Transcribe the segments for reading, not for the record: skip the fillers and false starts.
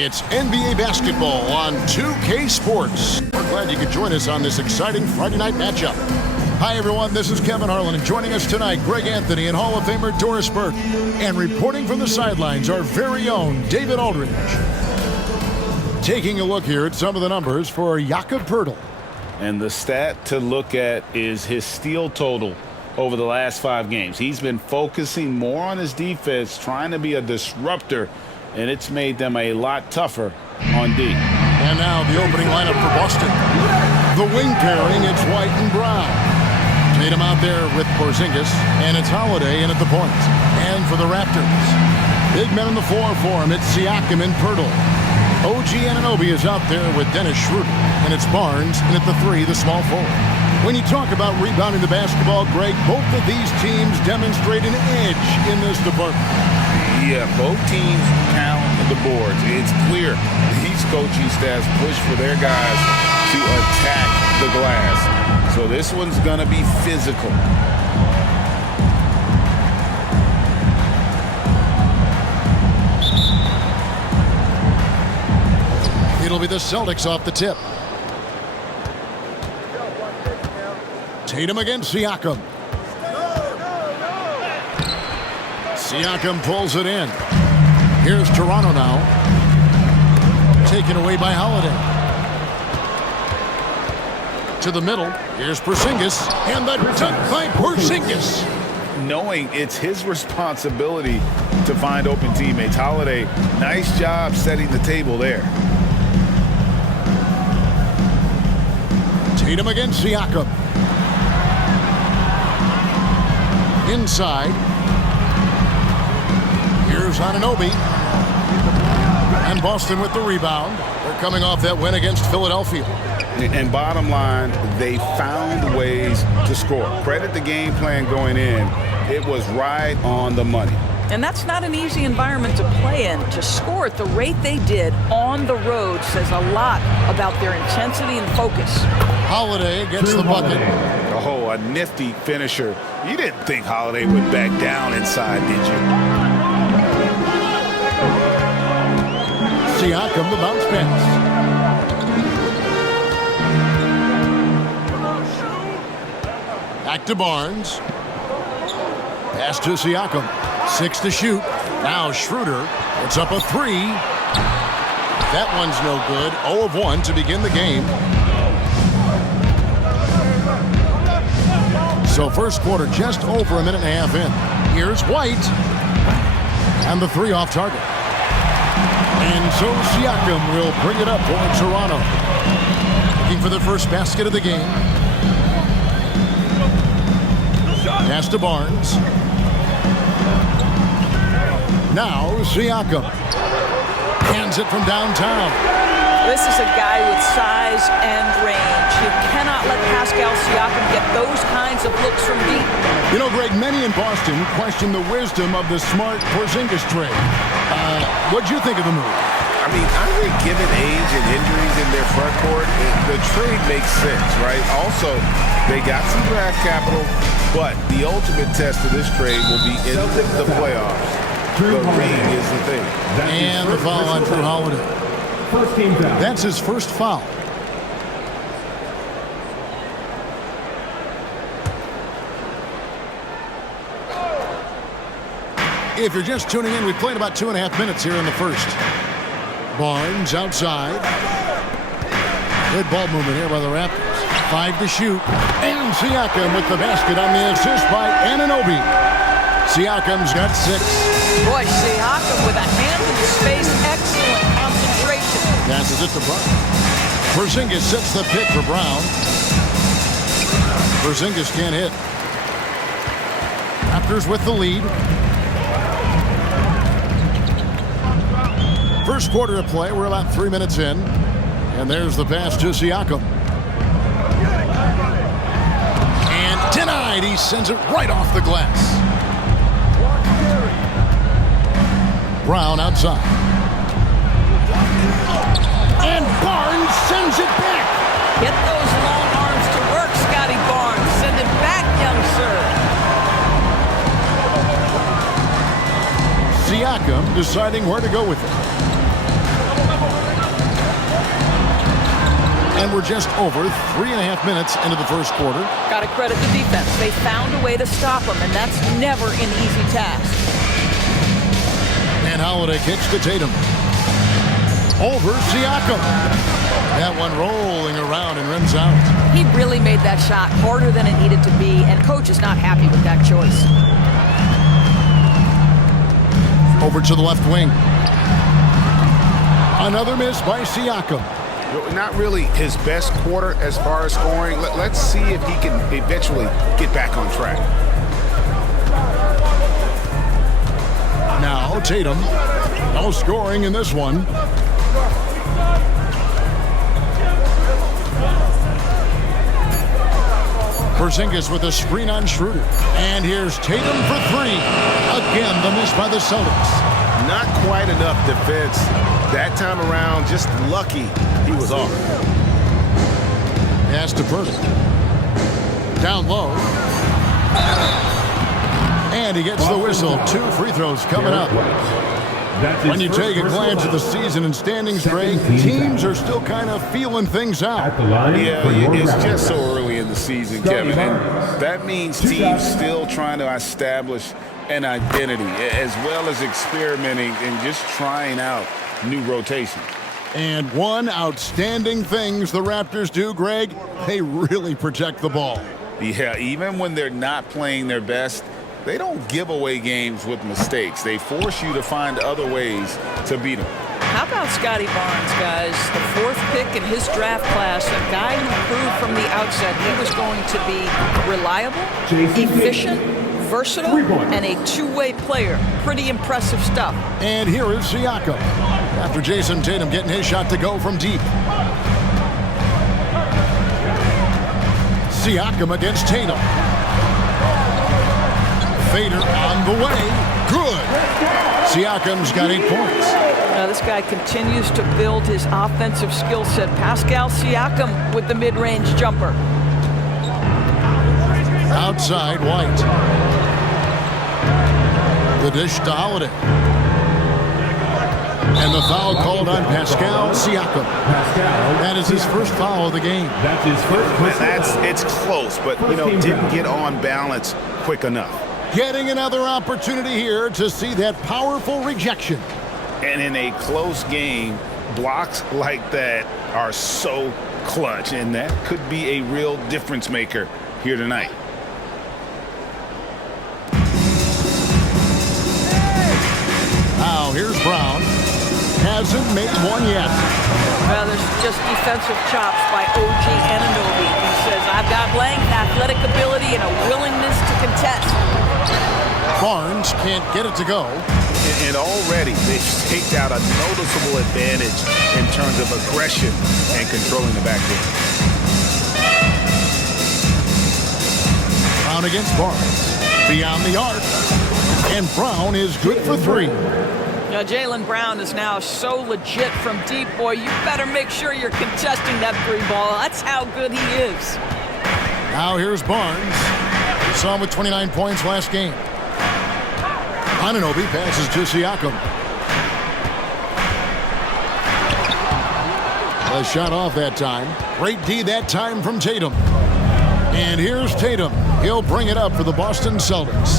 It's NBA basketball on 2K Sports. We're glad you could join us on this exciting Friday night matchup. Hi, everyone. This is Kevin Harlan, and joining us tonight, Greg Anthony and Hall of Famer Doris Burke. And reporting from the sidelines, our very own David Aldridge. Taking a look here at some of the numbers for Jakob Poeltl. And the stat to look at is his steal total over the last 5 games. He's been focusing more on his defense, trying to be a disruptor, and it's made them a lot tougher on D. And now the opening lineup for Boston. The wing pairing, it's White and Brown. Tatum out there with Porzingis, and it's Holiday in at the point. And for the Raptors, big men in the floor for him, it's Siakam and Poeltl. OG Anunoby is out there with Dennis Schroeder, and it's Barnes, and at the 3, the small forward. When you talk about rebounding the basketball, Greg, both of these teams demonstrate an edge in this department. Yeah, both teams count the boards. It's clear these coaching staffs push for their guys to attack the glass. So this one's going to be physical. It'll be the Celtics off the tip. Tatum against Siakam. Siakam pulls it in. Here's Toronto now. Taken away by Holiday. To the middle. Here's Porzingis. And the dunk by Porzingis. Knowing it's his responsibility to find open teammates. Holiday, nice job setting the table there. Tatum against Siakam. Inside. Here's Anunoby. And Boston with the rebound. They're coming off that win against Philadelphia. And bottom line, they found ways to score. Credit the game plan going in. It was right on the money. And that's not an easy environment to play in. To score at the rate they did on the road says a lot about their intensity and focus. Holiday gets the bucket. Oh, a nifty finisher. You didn't think Holiday would back down inside, did you? Siakam, the bounce pass. Back to Barnes. Pass to Siakam. 6 to shoot. Now Schroeder. It's up a 3. That one's no good. 0 of 1 to begin the game. So first quarter just over a minute and a half in. Here's White. And the 3 off target. And so Siakam will bring it up for Toronto. Looking for the first basket of the game. Pass to Barnes. Now Siakam. Hands it from downtown. This is a guy with size and range. You cannot let Pascal Siakam get those kinds of looks from deep. You know, Greg, many in Boston question the wisdom of the smart Porzingis trade. What'd you think of the move? I mean, I think given age and injuries in their front court, the trade makes sense, right? Also, they got some draft capital, but the ultimate test of this trade will be in the playoffs. The ring is the thing. And the foul on Drew Holiday. First team foul. That's his first foul. If you're just tuning in, we played about 2.5 minutes here in the first. Barnes outside. Good ball movement here by the Raptors. 5 to shoot. And Siakam with the basket on the assist by Anunoby. Siakam's got 6. Boy, Siakam with a hand in the space. Excellent concentration. Passes it to Brown. Porzingis sets the pick for Brown. Porzingis can't hit. Raptors with the lead. First quarter of play. We're about 3 minutes in. And there's the pass to Siakam. And denied. He sends it right off the glass. Brown outside. And Barnes sends it back. Get those long arms to work, Scotty Barnes. Send it back, young sir. Siakam deciding where to go with it. And we're just over 3.5 minutes into the first quarter. Got to credit the defense. They found a way to stop them, and that's never an easy task. And Holiday kicks to Tatum. Over Siakam. That one rolling around and rims out. He really made that shot harder than it needed to be, and coach is not happy with that choice. Over to the left wing. Another miss by Siakam. Not really his best quarter as far as scoring. Let's see if he can eventually get back on track. Now Tatum. No scoring in this one. Porzingis with a screen on Schroeder. And here's Tatum for three. Again, the miss by the Celtics. Not quite enough defense. That time around, just lucky he was off. Pass to Purdy. Down low. And he gets the whistle. 2 free throws coming up. When you take a glance at the season and standings, Greg, teams are still kind of feeling things out. Yeah, it's just so early in the season, Kevin. And that means teams still trying to establish an identity as well as experimenting and just trying out new rotation. And one outstanding things the Raptors do, Greg, they really protect the ball. Yeah, even when they're not playing their best, they don't give away games with mistakes. They force you to find other ways to beat them. How about Scotty Barnes, guys? The 4th pick in his draft class, a guy who proved from the outset he was going to be reliable, efficient, versatile, and a two-way player. Pretty impressive stuff. And here is Siakam. After Jason Tatum getting his shot to go from deep. Siakam against Tatum. Fader on the way. Good. Siakam's got 8 points. Now this guy continues to build his offensive skill set. Pascal Siakam with the mid-range jumper. Outside, White. The dish to Holiday. And the foul called on Pascal Siakam. That is his first foul of the game. That's his first. It's close, but, didn't get on balance quick enough. Getting another opportunity here to see that powerful rejection. And in a close game, blocks like that are so clutch, and that could be a real difference maker here tonight. Now here's Brown. Hasn't made one yet. Well, there's just defensive chops by OG Anunoby. He says, I've got length, athletic ability, and a willingness to contest. Barnes can't get it to go. And already they've staked out a noticeable advantage in terms of aggression and controlling the backcourt. Brown against Barnes. Beyond the arc. And Brown is good for 3. Now, Jaylen Brown is now so legit from deep, boy. You better make sure you're contesting that 3 ball. That's how good he is. Now here's Barnes. We saw him with 29 points last game. Anunoby passes to Siakam. A shot off that time. Great D that time from Tatum. And here's Tatum. He'll bring it up for the Boston Celtics.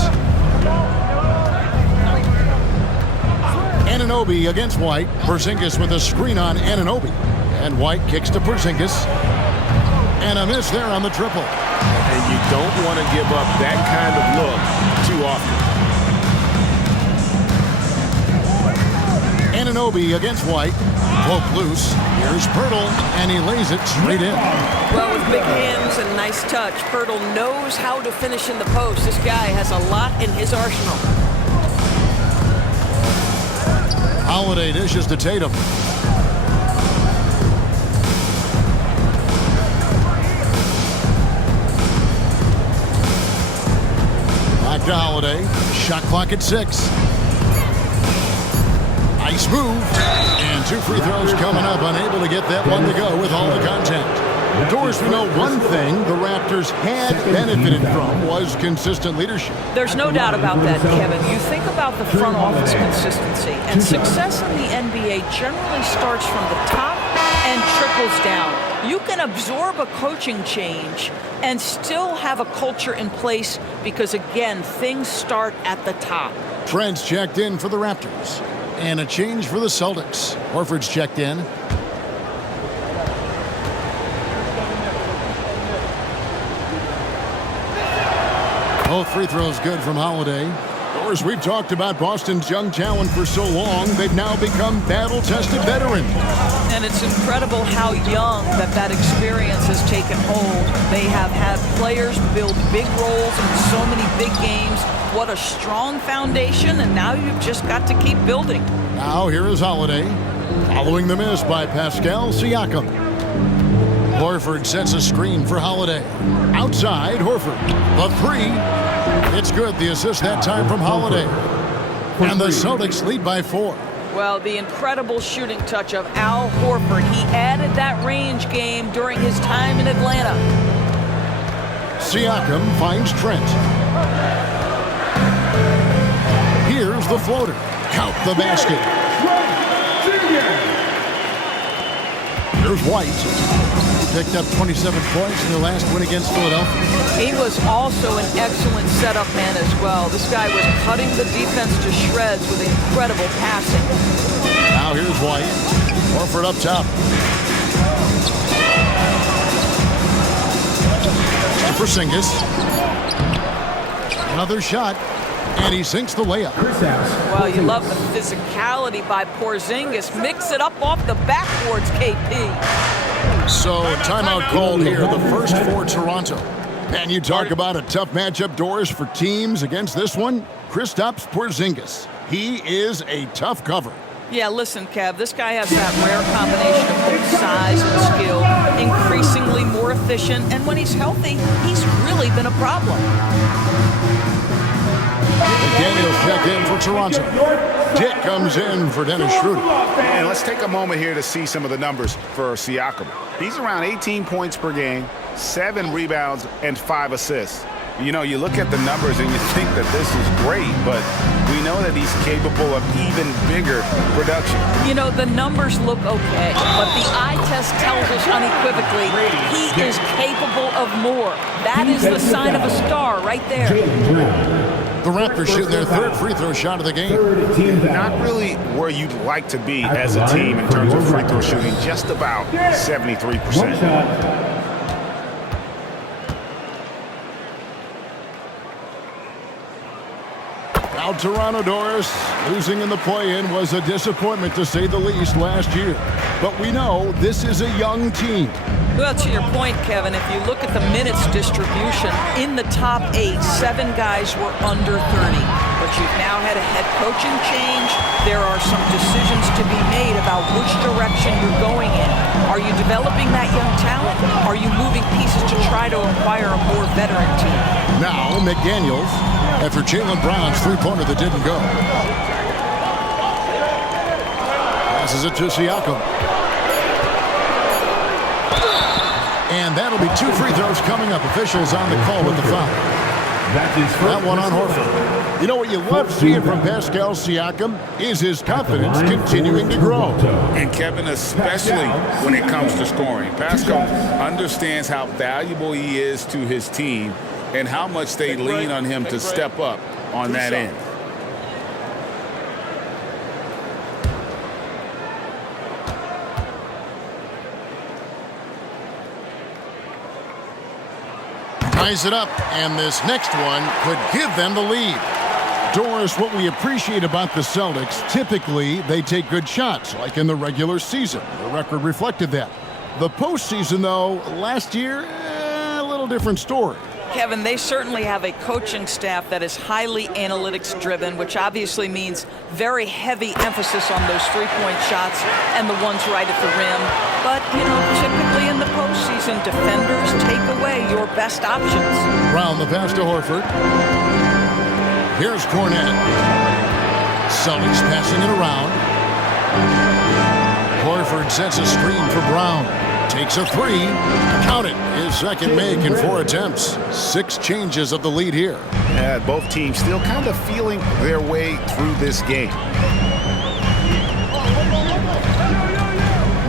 Anunoby against White. Porzingis with a screen on Anunoby. And White kicks to Porzingis. And a miss there on the triple. And you don't want to give up that kind of look too often. Anunoby against White. Poke loose. Here's Pirtle, and he lays it straight in. Well, with big hands and nice touch, Pirtle knows how to finish in the post. This guy has a lot in his arsenal. Holiday dishes to Tatum. Back to Holiday. Shot clock at 6. Nice move. And 2 free throws coming up. Unable to get that one to go with all the contact. Doris, we know one thing the Raptors had benefited from was consistent leadership. There's no doubt about that, Kevin. You think about the front office consistency, and success in the NBA generally starts from the top and trickles down. You can absorb a coaching change and still have a culture in place because, again, things start at the top. Trent's checked in for the Raptors. And a change for the Celtics. Horford's checked in. Both free throws good from Holiday. Of course, we've talked about Boston's young talent for so long. They've now become battle-tested veterans. And it's incredible how young that experience has taken hold. They have had players build big roles in so many big games. What a strong foundation, and now you've just got to keep building. Now here is Holiday, following the miss by Pascal Siakam. Horford sets a screen for Holiday. Outside, Horford. The three. It's good. The assist that time from Holiday. And the Celtics lead by 4. Well, the incredible shooting touch of Al Horford. He added that range game during his time in Atlanta. Siakam finds Trent. Here's the floater. Count the basket. Here's White. He picked up 27 points in their last win against Philadelphia. He was also an excellent setup man as well. This guy was cutting the defense to shreds with incredible passing. Now here's White. Horford up top. To Porzingis. Another shot. And he sinks the layup. Well, you love the physicality by Porzingis. Mix it up off the backboards, KP. So, timeout called here, the first for Toronto. And you talk about a tough matchup, Doris, for teams against this one. Kristaps Porzingis. He is a tough cover. Yeah, listen, Kev, this guy has that rare combination of both size and skill, increasingly more efficient, and when he's healthy, he's really been a problem. Daniels check in for Toronto. Dick comes in for Dennis Schroeder. And let's take a moment here to see some of the numbers for Siakam. He's around 18 points per game, 7 rebounds, and 5 assists. You know, you look at the numbers and you think that this is great, but we know that he's capable of even bigger production. You know, the numbers look okay, but the eye test tells us unequivocally he is capable of more. That is the sign of a star right there. The Raptors shooting their third free throw shot of the game. Not really where you'd like to be as a team in terms of free throw shooting, just about 73%. Now Toronto, Doris, losing in the play-in was a disappointment to say the least last year. But we know this is a young team. Well, to your point, Kevin, if you look at the minutes distribution, in the top 8, 7 guys were under 30. But you've now had a head coaching change. There are some decisions to be made about which direction you're going in. Are you developing that young talent? Are you moving pieces to try to acquire a more veteran team? Now McDaniels, after Jaylen Brown's three-pointer that didn't go. Passes it to Siakam. And that'll be 2 free throws coming up. Officials on the call with the foul. That one on Horford. You know what you love seeing from Pascal Siakam is his confidence continuing to grow. And Kevin, especially when it comes to scoring. Pascal understands how valuable he is to his team and how much they lean on him to step up on that end. Ties it up, and this next one could give them the lead. Doris, what we appreciate about the Celtics, typically they take good shots, like in the regular season. The record reflected that. The postseason, though, last year, a little different story. Kevin, they certainly have a coaching staff that is highly analytics-driven, which obviously means very heavy emphasis on those three-point shots and the ones right at the rim. But, you know, typically in the postseason, defenders take away your best options. Brown the pass to Horford. Here's Cornette. Celtics passing it around. Horford sets a screen for Brown. Takes a three. Count it. His second make in 4 attempts. 6 changes of the lead here. Yeah, both teams still kind of feeling their way through this game.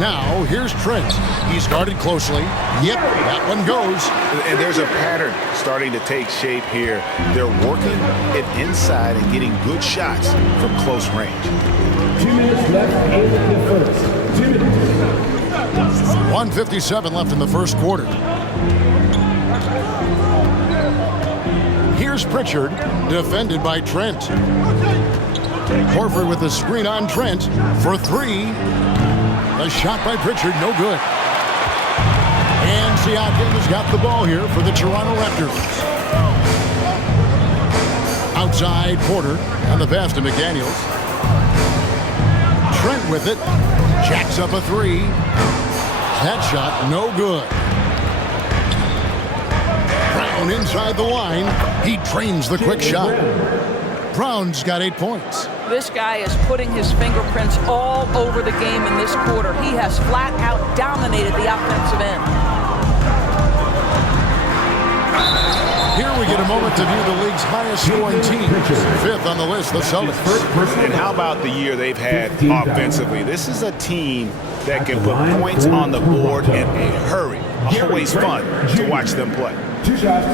Now, here's Trent. He's guarded closely. Yep, that one goes. And there's a pattern starting to take shape here. They're working it inside and getting good shots from close range. 2 minutes left in the first. 2 minutes. 1:57 left in the first quarter. Here's Pritchard, defended by Trent. Horford with the screen on Trent for three. A shot by Pritchard, no good. And Siakam has got the ball here for the Toronto Raptors. Outside Porter on the pass to McDaniels. Trent with it. Jacks up a three. That shot, no good. Brown inside the line. He drains the quick shot. Brown's got 8 points. This guy is putting his fingerprints all over the game in this quarter. He has flat out dominated the offensive end. Here we get a moment to view the league's highest scoring team. Fifth on the list, the Celtics. And how about the year they've had offensively? This is a team that can put points on the board in a hurry. Always fun to watch them play. 2 shots.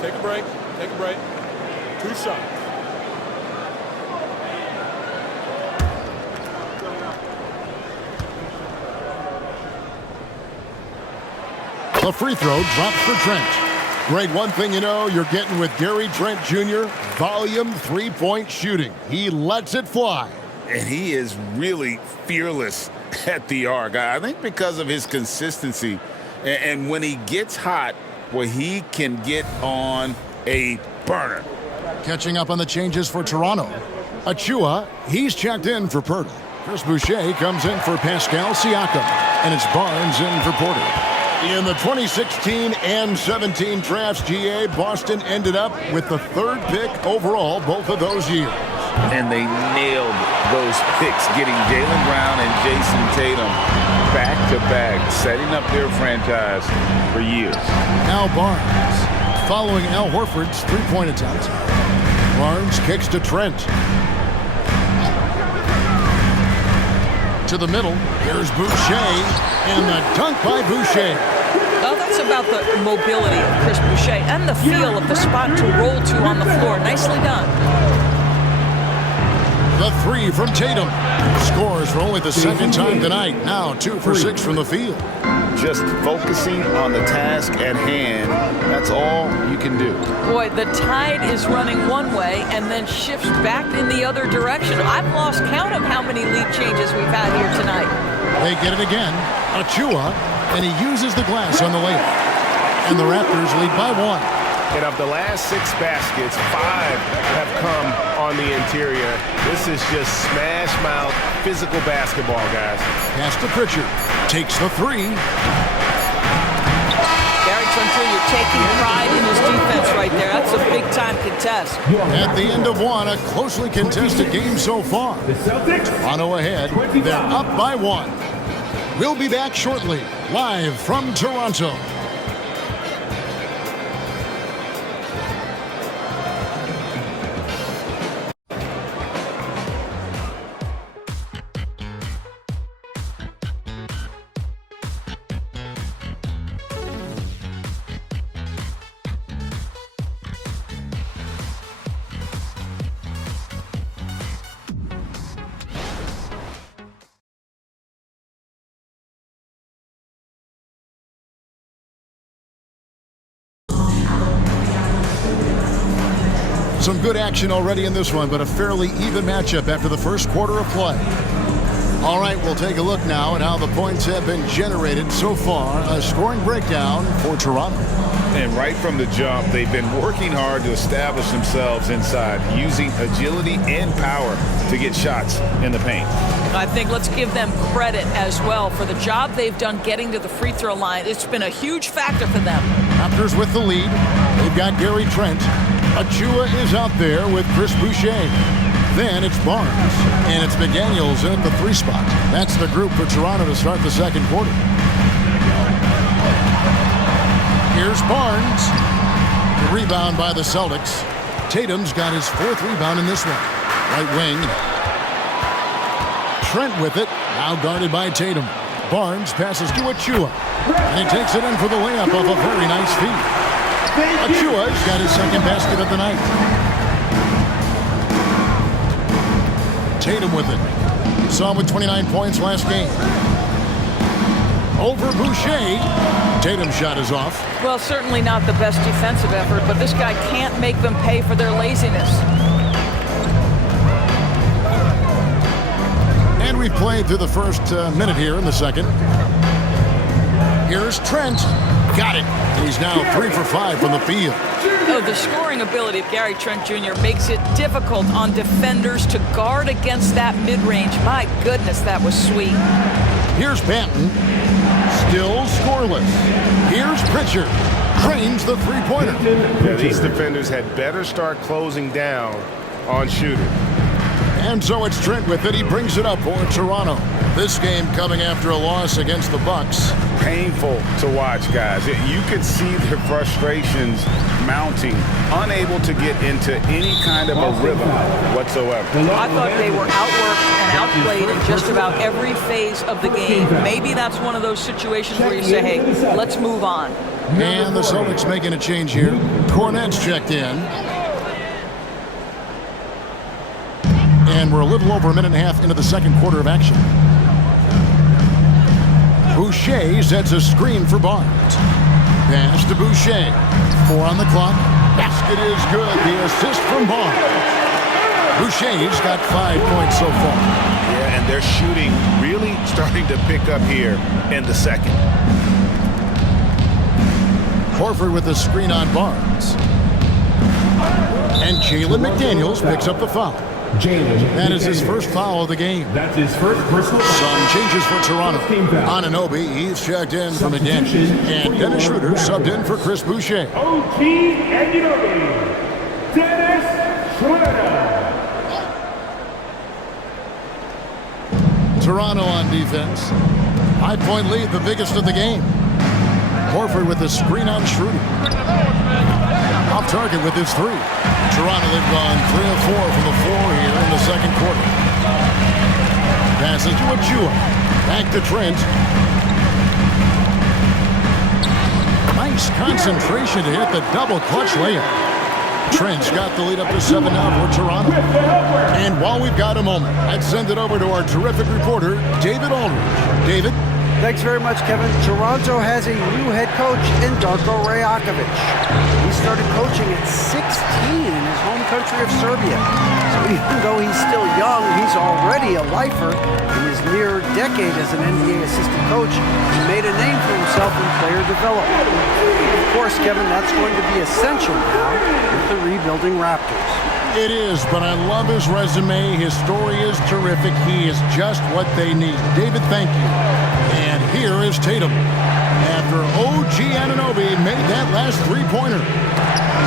Take a break. Take a break. 2 shots. The free throw drops for Trent. Greg, one thing you know you're getting with Gary Trent Jr., volume three-point shooting. He lets it fly. And he is really fearless at the arc. I think because of his consistency. And when he gets hot, well, he can get on a burner. Catching up on the changes for Toronto. Achua, he's checked in for Pirtle. Chris Boucher comes in for Pascal Siakam. And it's Barnes in for Porter. In the 2016 and 17 drafts, GA, Boston ended up with the 3rd pick overall both of those years. And they nailed those picks, getting Jaylen Brown and Jason Tatum back-to-back, setting up their franchise for years. Now Barnes, following Al Horford's three-point attempt. Barnes kicks to Trent. To the middle, here's Boucher, and the dunk by Boucher. Oh, that's about the mobility of Chris Boucher and the feel of the spot to roll to on the floor. Nicely done. The three from Tatum. Scores for only the 2nd time tonight. Now 2 for 6 from the field. Just focusing on the task at hand, that's all you can do. Boy, the tide is running one way and then shifts back in the other direction. I've lost count of how many lead changes we've had here tonight. They get it again. Achua, and he uses the glass on the layup. And the Raptors lead by 1. And of the last 6 baskets, 5 have come on the interior. This is just smash mouth physical basketball, guys. Pass to Pritchard. Takes the three. Gary Trent Jr. taking pride in his defense right there. That's a big-time contest. At the end of one, a closely contested game so far. The Celtics. Toronto ahead. They're up by 1. We'll be back shortly, live from Toronto. Some good action already in this one, but a fairly even matchup after the first quarter of play. All right, we'll take a look now at how the points have been generated so far. A scoring breakdown for Toronto. And right from the jump, they've been working hard to establish themselves inside, using agility and power to get shots in the paint. I think let's give them credit as well for the job they've done getting to the free throw line. It's been a huge factor for them. Raptors with the lead. They've got Gary Trent. Achua is out there with Chris Boucher. Then it's Barnes, and it's McDaniels in at the 3 spot. That's the group for Toronto to start the second quarter. Here's Barnes. The rebound by the Celtics. Tatum's got his 4th rebound in this one. Right wing. Trent with it. Now guarded by Tatum. Barnes passes to Achua. And he takes it in for the layup off a very nice feed. Achua's got his 2nd basket of the night. Tatum with it. Saw him with 29 points last game. Over Boucher. Tatum's shot is off. Well, certainly not the best defensive effort, but this guy can't make them pay for their laziness. And we've played through the first minute here in the second. Here's Trent. Got it. He's now 3 for 5 from the field. Oh, the scoring ability of Gary Trent Jr. makes it difficult on defenders to guard against that mid-range. My goodness, that was sweet. Here's Banton. Still scoreless. Here's Pritchard. Drains the three-pointer. Yeah, these defenders had better start closing down on shooting. And so it's Trent with it. He brings it up for Toronto. This game coming after a loss against the Bucks. Painful to watch, guys. You can see the frustrations mounting, unable to get into any kind of a rhythm whatsoever. I thought they were outworked and outplayed in just about every phase of the game. Maybe that's one of those situations where you say, hey, let's move on. And the Celtics making a change here. Cornette's checked in. And we're a little over a minute and a half into the second quarter of action. Boucher sets a screen for Barnes. Pass to Boucher. 4 on the clock. Basket is good. The assist from Barnes. Boucher's got 5 points so far. Yeah, and their shooting really starting to pick up here in the second. Horford with the screen on Barnes. And Jalen McDaniels picks up the foul. That is his first foul of the game. That's his first personal foul. Some changes for Toronto. Anunoby, he's checked in for McDaniels. And Dennis Schroeder subbed in for Chris Boucher. OG Anunoby. Dennis Schroeder. Toronto on defense. 5-point lead, the biggest of the game. Horford with the screen on Schroeder. Off target with his 3. Toronto, they've gone 3 of 4 from the floor here in the second quarter. Passes to Achua. Back to Trent. Nice concentration to hit the double clutch layup. Trent's got the lead up to 7 now for Toronto. And while we've got a moment, let's send it over to our terrific reporter, David Aldridge. David? Thanks very much, Kevin. Toronto has a new head coach in Darko Rajakovic. He started coaching at 16 in his home country of Serbia. So even though he's still young, he's already a lifer. In his near decade as an NBA assistant coach, he made a name for himself in player development. Of course, Kevin, that's going to be essential now with the rebuilding Raptors. It is, but I love his resume. His story is terrific. He is just what they need. David, thank you. And here is Tatum. After OG Anunoby made that last three-pointer.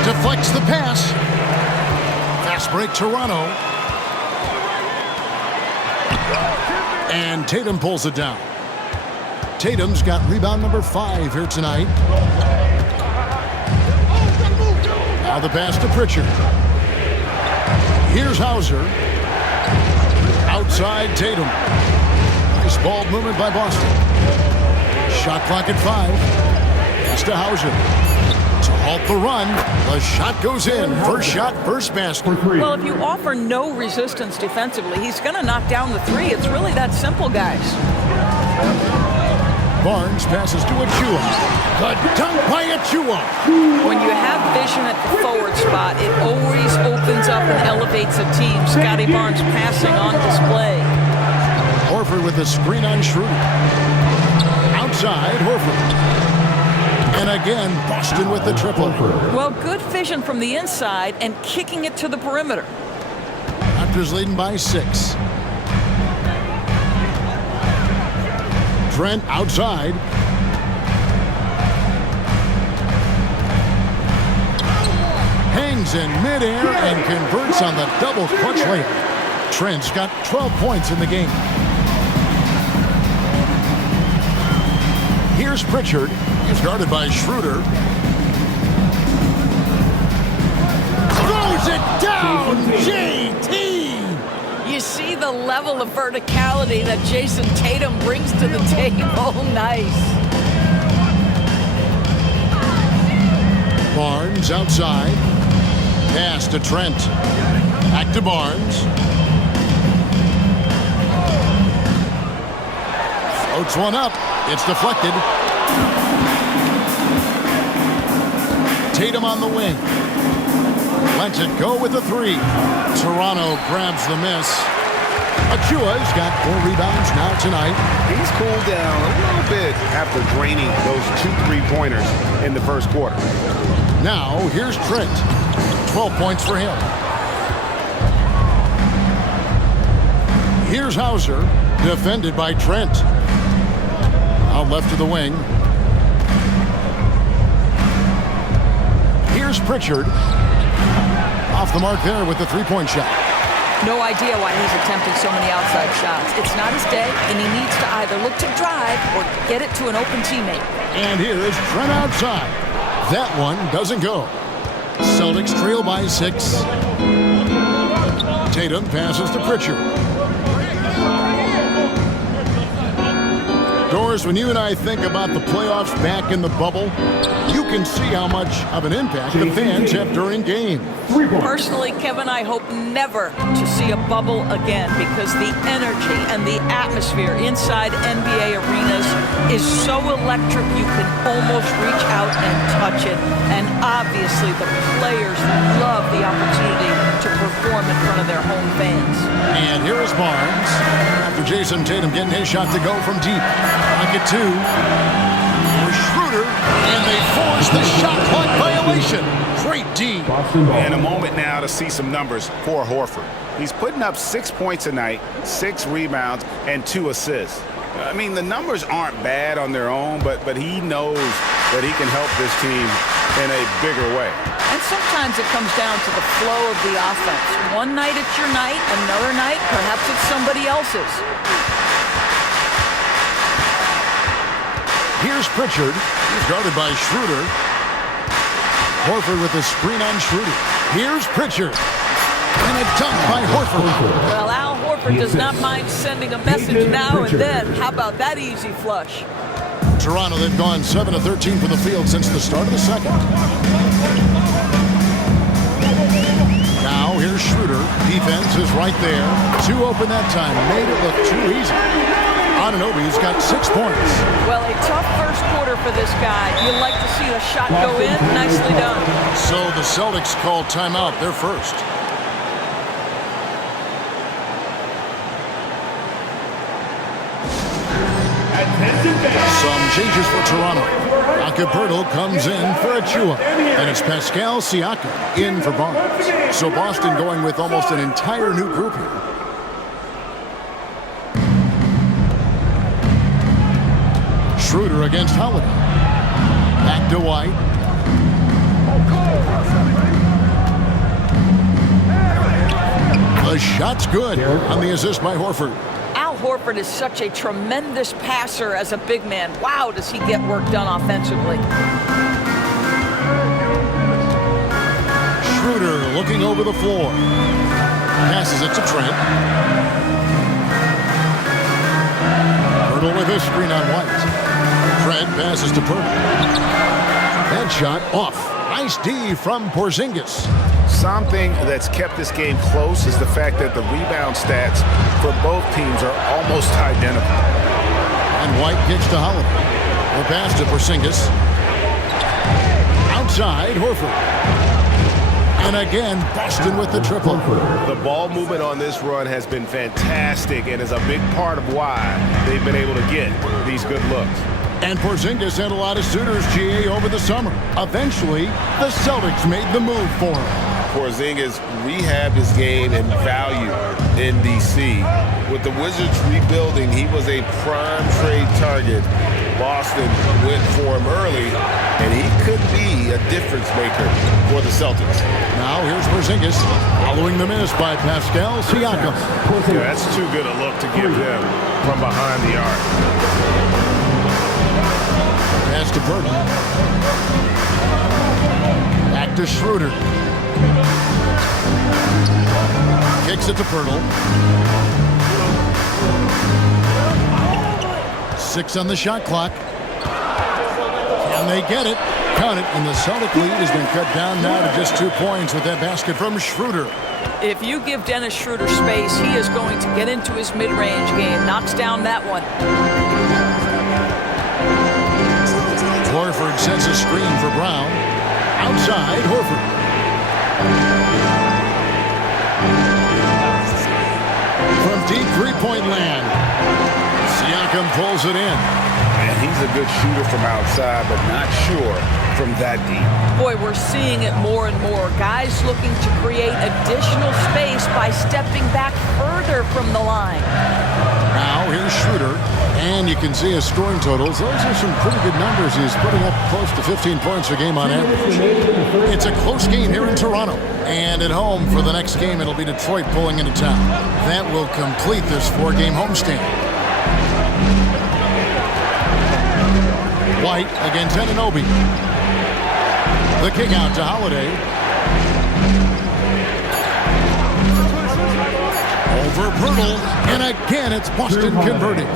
Deflects the pass. Fast break Toronto. And Tatum pulls it down. Tatum's got rebound number 5 here tonight. Now the pass to Pritchard. Here's Hauser. Outside Tatum. Nice ball movement by Boston. Shot clock at 5. Pass to Hauser. To halt the run. The shot goes in. First shot, first basket. Well, if you offer no resistance defensively, he's going to knock down the 3. It's really that simple, guys. Barnes passes to Achua. The dunk by Achua. When you have vision at the forward spot, it always opens up and elevates a team. Scotty Barnes passing on display. Horford with the screen on Schroeder. Outside, Horford. And again, Boston with the triple. Well, good vision from the inside and kicking it to the perimeter. Raptors leading by 6. Trent outside. Hangs in midair and converts on the double clutch layup. Trent's got 12 points in the game. Here's Pritchard. He's guarded by Schroeder. throws it down. JT. You see the level of verticality that Jason Tatum brings to the table. Nice. Barnes outside. Pass to Trent. Back to Barnes. Floats one up. It's deflected. Tatum on the wing. Lets it go with a three. Toronto grabs the miss. Achua's got 4 rebounds now tonight. He's cooled down a little bit after draining those 2 3-pointers in the first quarter. Now, here's Trent. 12 points for him. Here's Hauser, defended by Trent. Out left to the wing. Here's Pritchard. Off the mark there with the 3-point shot. No idea why he's attempting so many outside shots. It's not his day, and he needs to either look to drive or get it to an open teammate. And here is Trent outside. That one doesn't go. Celtics trail by 6. Tatum passes to Pritchard. Doris, when you and I think about the playoffs back in the bubble, you can see how much of an impact the fans have during games. Personally, Kevin, I hope never to see a bubble again because the energy and the atmosphere inside NBA arenas is so electric you can almost reach out and touch it. And obviously the players love the opportunity to perform in front of their home fans. And here is Barnes. After Jason Tatum getting his shot to go from deep. Pocket 2. For Schroeder. And they force the shot clock violation. Great D. And a moment now to see some numbers for Horford. He's putting up 6 points a night, 6 rebounds, and 2 assists. I mean, the numbers aren't bad on their own, but he knows that he can help this team in a bigger way. And sometimes it comes down to the flow of the offense. One night it's your night, another night perhaps it's somebody else's. Here's Pritchard. He's guarded by Schroeder. Horford with the screen on Schroeder. Here's Pritchard. And a dunk by Horford. Well, Al Horford does not mind sending a message now and then. How about that easy flush? Toronto, they've gone 7 of 13 from the field since the start of the second. Now, here's Schroeder. Defense is right there. 2 open that time. Made it look too easy. Anunoby's got 6 points. Well, a tough first quarter for this guy. You'd like to see the shot go in. Nicely done. So the Celtics call timeout. They're first. Some changes for Toronto. Acapurdo comes in for Achua. And it's Pascal Siakam in for Barnes. So Boston going with almost an entire new group here. Schroeder against Holiday. Back to White. The shot's good on the assist by Horford. Al Horford is such a tremendous passer as a big man. Wow, does he get work done offensively. Schroeder looking over the floor. Passes it to Trent. Hurdle with a screen on White. Trent passes to Purtle. That shot off. Nice D from Porzingis. Something that's kept this game close is the fact that the rebound stats for both teams are almost identical. And White kicks to Holiday. The pass to Porzingis. Outside, Horford. And again, Boston with the triple. The ball movement on this run has been fantastic and is a big part of why they've been able to get these good looks. And Porzingis had a lot of suitors, GA, over the summer. Eventually, the Celtics made the move for him. Porzingis rehabbed his game and value in D.C. With the Wizards rebuilding, he was a prime trade target. Boston went for him early, and he could be a difference maker for the Celtics. Now here's Porzingis following the miss by Pascal Siakam. Yeah, that's too good a look to give them from behind the arc. Pass to Burton. Back to Schroeder. Kicks it to Pirtle. 6 on the shot clock. Can they get it? Count it, and the Celtic lead has been cut down now to just 2 points with that basket from Schroeder. If you give Dennis Schroeder space, he is going to get into his mid-range game. Knocks down that one. Horford sets a screen for Brown. Outside, Horford. From deep three-point land, Siakam pulls it in. And he's a good shooter from outside, but not sure from that deep. Boy, we're seeing it more and more. Guys looking to create additional space by stepping back further from the line. Now here's Schroeder, and you can see his scoring totals. Those are some pretty good numbers. He's putting up close to 15 points a game on average. It's a close game here in Toronto. And at home for the next game, it'll be Detroit pulling into town. That will complete this 4-game homestand. White against Anunoby. The kick out to Holiday. Over Pirtle, and again it's Boston converting.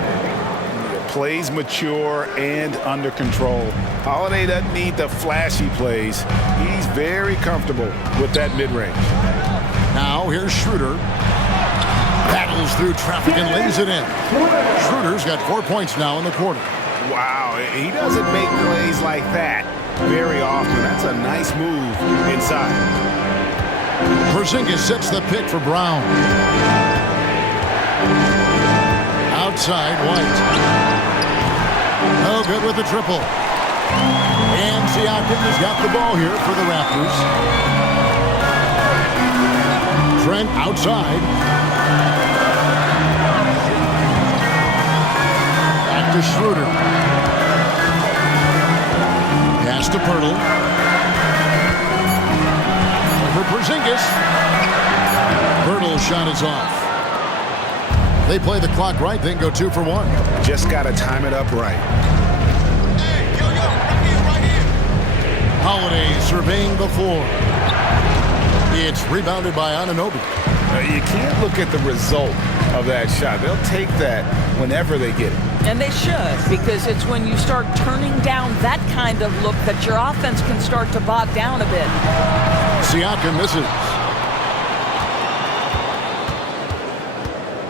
Plays mature and under control. Holiday doesn't need the flashy plays. He's very comfortable with that mid-range. Now here's Schroeder. Battles through traffic and lays it in. Schroeder's got 4 points now in the quarter. Wow, he doesn't make plays like that very often. That's a nice move inside. Porzingis sets the pick for Brown. Outside, White. No good with the triple. And Siakam has got the ball here for the Raptors. Trent outside. Back to Schroeder. Pass to Pirtle. Over Porzingis. Pirtle's shot is off. They play the clock right, then go 2 for 1. Just got to time it up right. Holiday surveying the floor. It's rebounded by Anunoby. You can't look at the result of that shot. They'll take that whenever they get it. And they should, because it's when you start turning down that kind of look that your offense can start to bog down a bit. Siakam misses.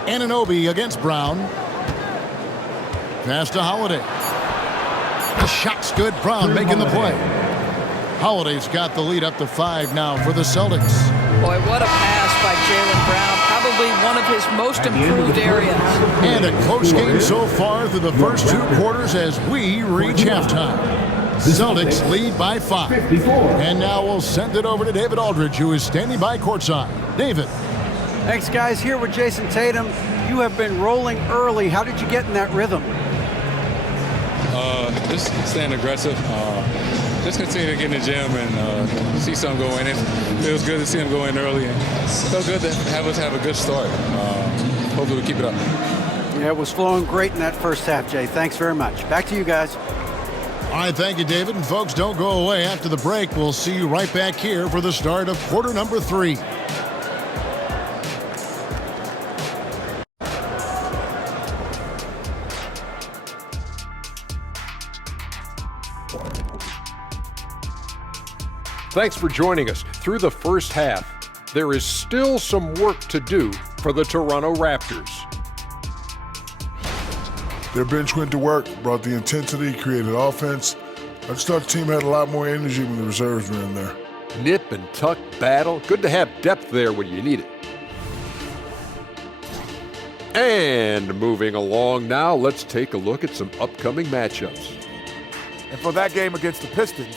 Anunoby against Brown. Pass to Holiday. The shot's good. Brown making the play. Holiday's got the lead up to 5 now for the Celtics. Boy, what a pass by Jaylen Brown. Probably one of his most improved areas. And a close game so far through the first 2 quarters as we reach halftime. Celtics lead by 5. And now we'll send it over to David Aldridge, who is standing by courtside. David. Thanks, guys. Here with Jason Tatum. You have been rolling early. How did you get in that rhythm? Just staying aggressive. Just continue to get in the gym and see something go in. It feels good to see him go in early. And it feels good to have us have a good start. Hopefully we keep it up. Yeah, it was flowing great in that first half, Jay. Thanks very much. Back to you guys. All right, thank you, David. And folks, don't go away. After the break, we'll see you right back here for the start of quarter number 3. Thanks for joining us. Through the first half, there is still some work to do for the Toronto Raptors. Their bench went to work, brought the intensity, created offense. I just thought the team had a lot more energy when the reserves were in there. Nip and tuck battle. Good to have depth there when you need it. And moving along now, let's take a look at some upcoming matchups. And for that game against the Pistons,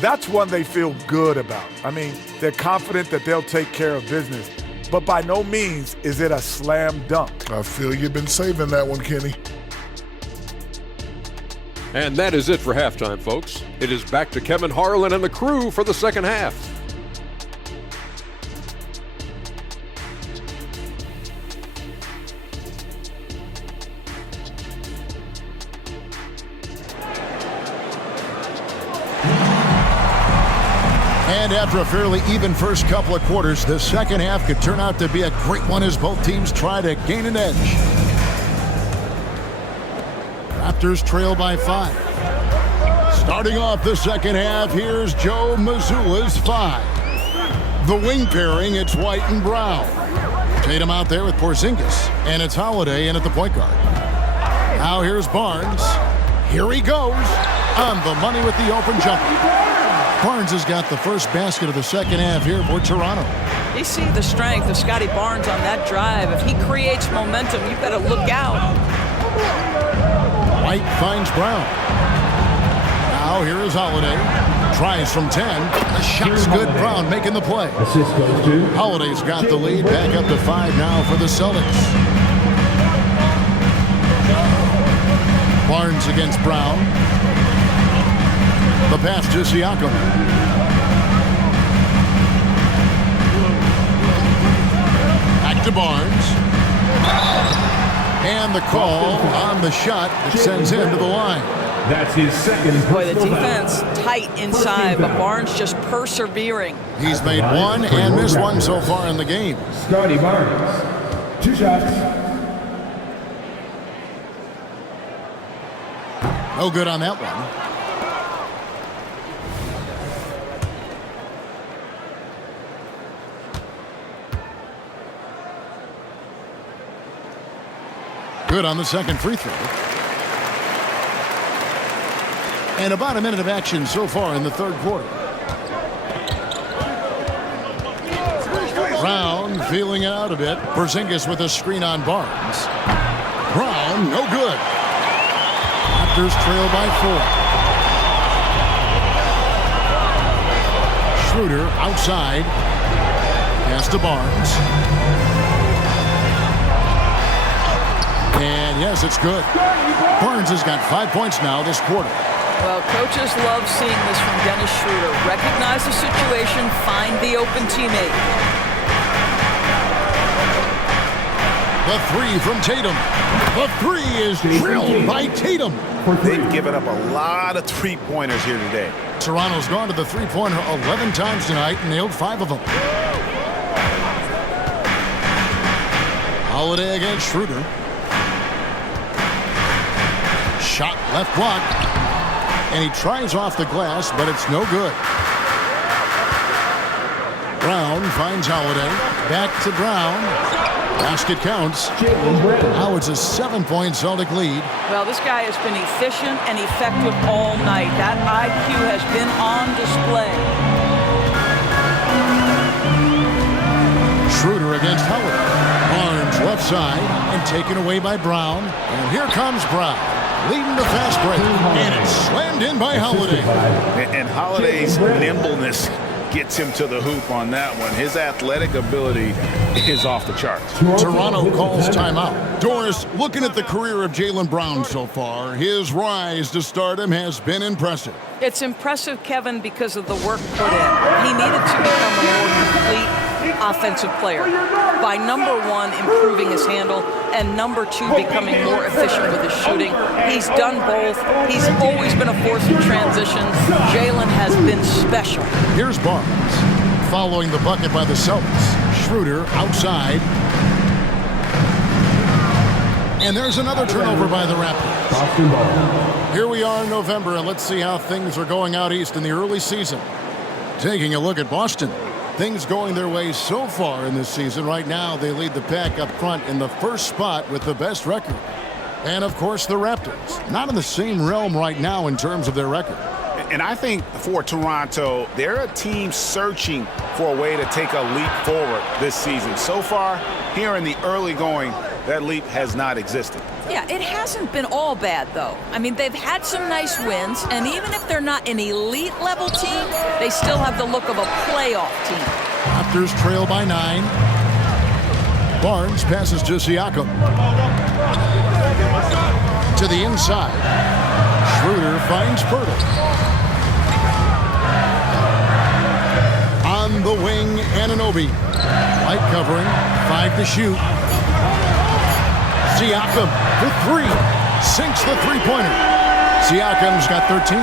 that's one they feel good about. I mean, they're confident that they'll take care of business, but by no means is it a slam dunk. I feel you've been saving that one, Kenny. And that is it for halftime, folks. It is back to Kevin Harlan and the crew for the second half. And after a fairly even first couple of quarters, the second half could turn out to be a great one as both teams try to gain an edge. Raptors trail by 5. Starting off the second half, here's Joe Mazzulla's 5. The wing pairing, it's White and Brown. Tatum out there with Porzingis, and it's Holiday in at the point guard. Now here's Barnes. Here he goes. On the money with the open jumper. Barnes has got the first basket of the second half here for Toronto. You see the strength of Scotty Barnes on that drive. If he creates momentum, you better look out. White finds Brown. Now here is Holiday. Tries from 10. The shot's good. Brown making the play. Holiday's got the lead. Back up to 5 now for the Celtics. Barnes against Brown. The pass to Siakam. Back to Barnes. And the call on the shot that sends him to the line. That's his second. Boy, the defense tight inside, but Barnes just persevering. He's made one and missed one so far in the game. Scotty Barnes, 2 shots. No good on that one. Good on the second free throw. And about a minute of action so far in the third quarter. Brown feeling it out a bit. Porzingis with a screen on Barnes. Brown, no good. Raptors trail by 4. Schroeder outside. Pass to Barnes. And yes, it's good. Barnes has got 5 points now this quarter. Well, coaches love seeing this from Dennis Schroeder. Recognize the situation, find the open teammate. The 3 from Tatum. The 3 is drilled by Tatum. They've given up a lot of three-pointers here today. Toronto's gone to the three-pointer 11 times tonight and nailed 5 of them. Holiday against Schroeder. Shot left block. And he tries off the glass, but it's no good. Brown finds Holiday. Back to Brown. Basket counts. Now it's a 7-point Celtic lead. Well, this guy has been efficient and effective all night. That IQ has been on display. Schroeder against Howard. Barnes left side and taken away by Brown. And here comes Brown. Leading the fast break. And it's slammed in by Holiday. And Holiday's nimbleness gets him to the hoop on that one. His athletic ability is off the charts. Toronto calls timeout. Doris, looking at the career of Jaylen Brown so far, his rise to stardom has been impressive. It's impressive, Kevin, because of the work put in. He needed to become a more complete offensive player by, number 1, improving his handle, and number 2, becoming more efficient with his shooting. He's done both. He's always been a force in transition. Jaylen has been special. Here's Barnes following the bucket by the Celtics. Schroeder outside. And there's another turnover by the Raptors. Here we are in November, and let's see how things are going out east in the early season. Taking a look at Boston. Things going their way so far in this season. Right now, they lead the pack up front in the first spot with the best record. And, of course, the Raptors. Not in the same realm right now in terms of their record. And I think for Toronto, they're a team searching for a way to take a leap forward this season. So far, here in the early going, that leap has not existed. Yeah, it hasn't been all bad, though. I mean, they've had some nice wins, and even if they're not an elite-level team, they still have the look of a playoff team. Raptors trail by 9. Barnes passes to Siakam. To the inside. Schroeder finds Pirtle. On the wing, Anunoby. Light covering, 5 to shoot. Siakam for 3. Sinks the three-pointer. Siakam's got 13.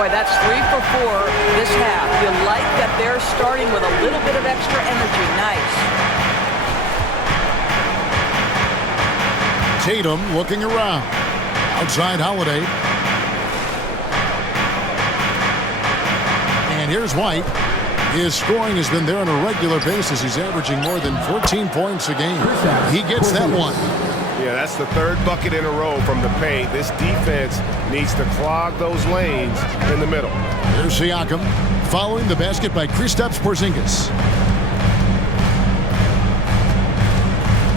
Boy, that's 3 for 4 this half. You like that they're starting with a little bit of extra energy. Nice. Tatum looking around. Outside Holiday. And here's White. His scoring has been there on a regular basis. He's averaging more than 14 points a game. He gets that one. Yeah, that's the third bucket in a row from the paint. This defense needs to clog those lanes in the middle. Here's Siakam following the basket by Kristaps Porzingis.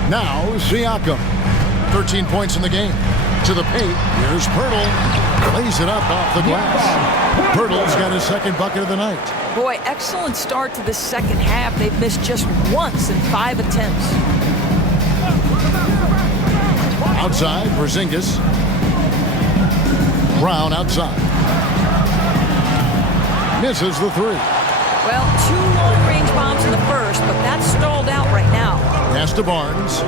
Now Siakam, 13 points in the game. To the paint, here's Pirtle. Lays it up off the glass. Pirtle's got his second bucket of the night. Boy, excellent start to the second half. They've missed just once in 5 attempts. Outside, Porzingis. Brown outside. Misses the three. Well, 2 long-range bombs in the first, but that's stalled out right now. Pass to Barnes.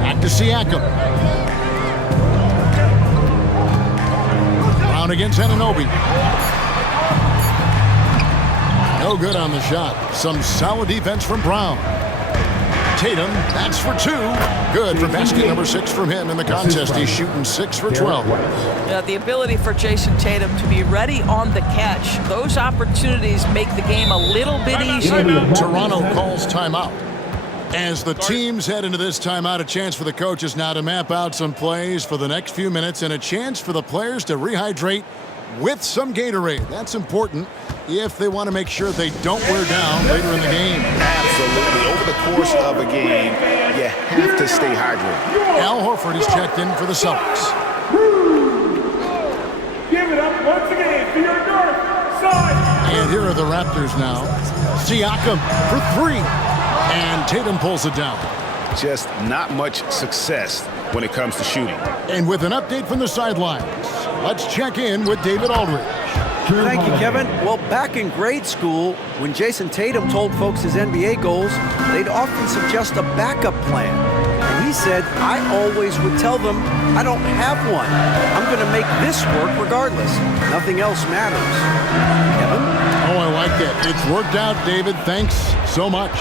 Back to Siakam. Brown against Anunoby. No good on the shot. Some solid defense from Brown. Tatum, that's for 2. Good for basket number 6 from him in the contest. He's shooting 6 for 12. Yeah, the ability for Jason Tatum to be ready on the catch. Those opportunities make the game a little bit easier. Toronto calls timeout. As the teams head into this timeout, a chance for the coaches now to map out some plays for the next few minutes and a chance for the players to rehydrate with some Gatorade. That's important if they want to make sure they don't wear down later in the game. Absolutely. Over the course of a game, you have to stay hydrated. Al Horford is checked in for the Celtics. Give it up once again for your north side. And here are the Raptors now. Siakam for 3. And Tatum pulls it down. Just not much success when it comes to shooting. And with an update from the sidelines, let's check in with David Aldridge. Thank you, Kevin. Well, back in grade school, when Jason Tatum told folks his NBA goals, they'd often suggest a backup plan. And he said, I always would tell them, I don't have one. I'm going to make this work regardless. Nothing else matters. Kevin? Oh, I like that. It's worked out, David. Thanks so much.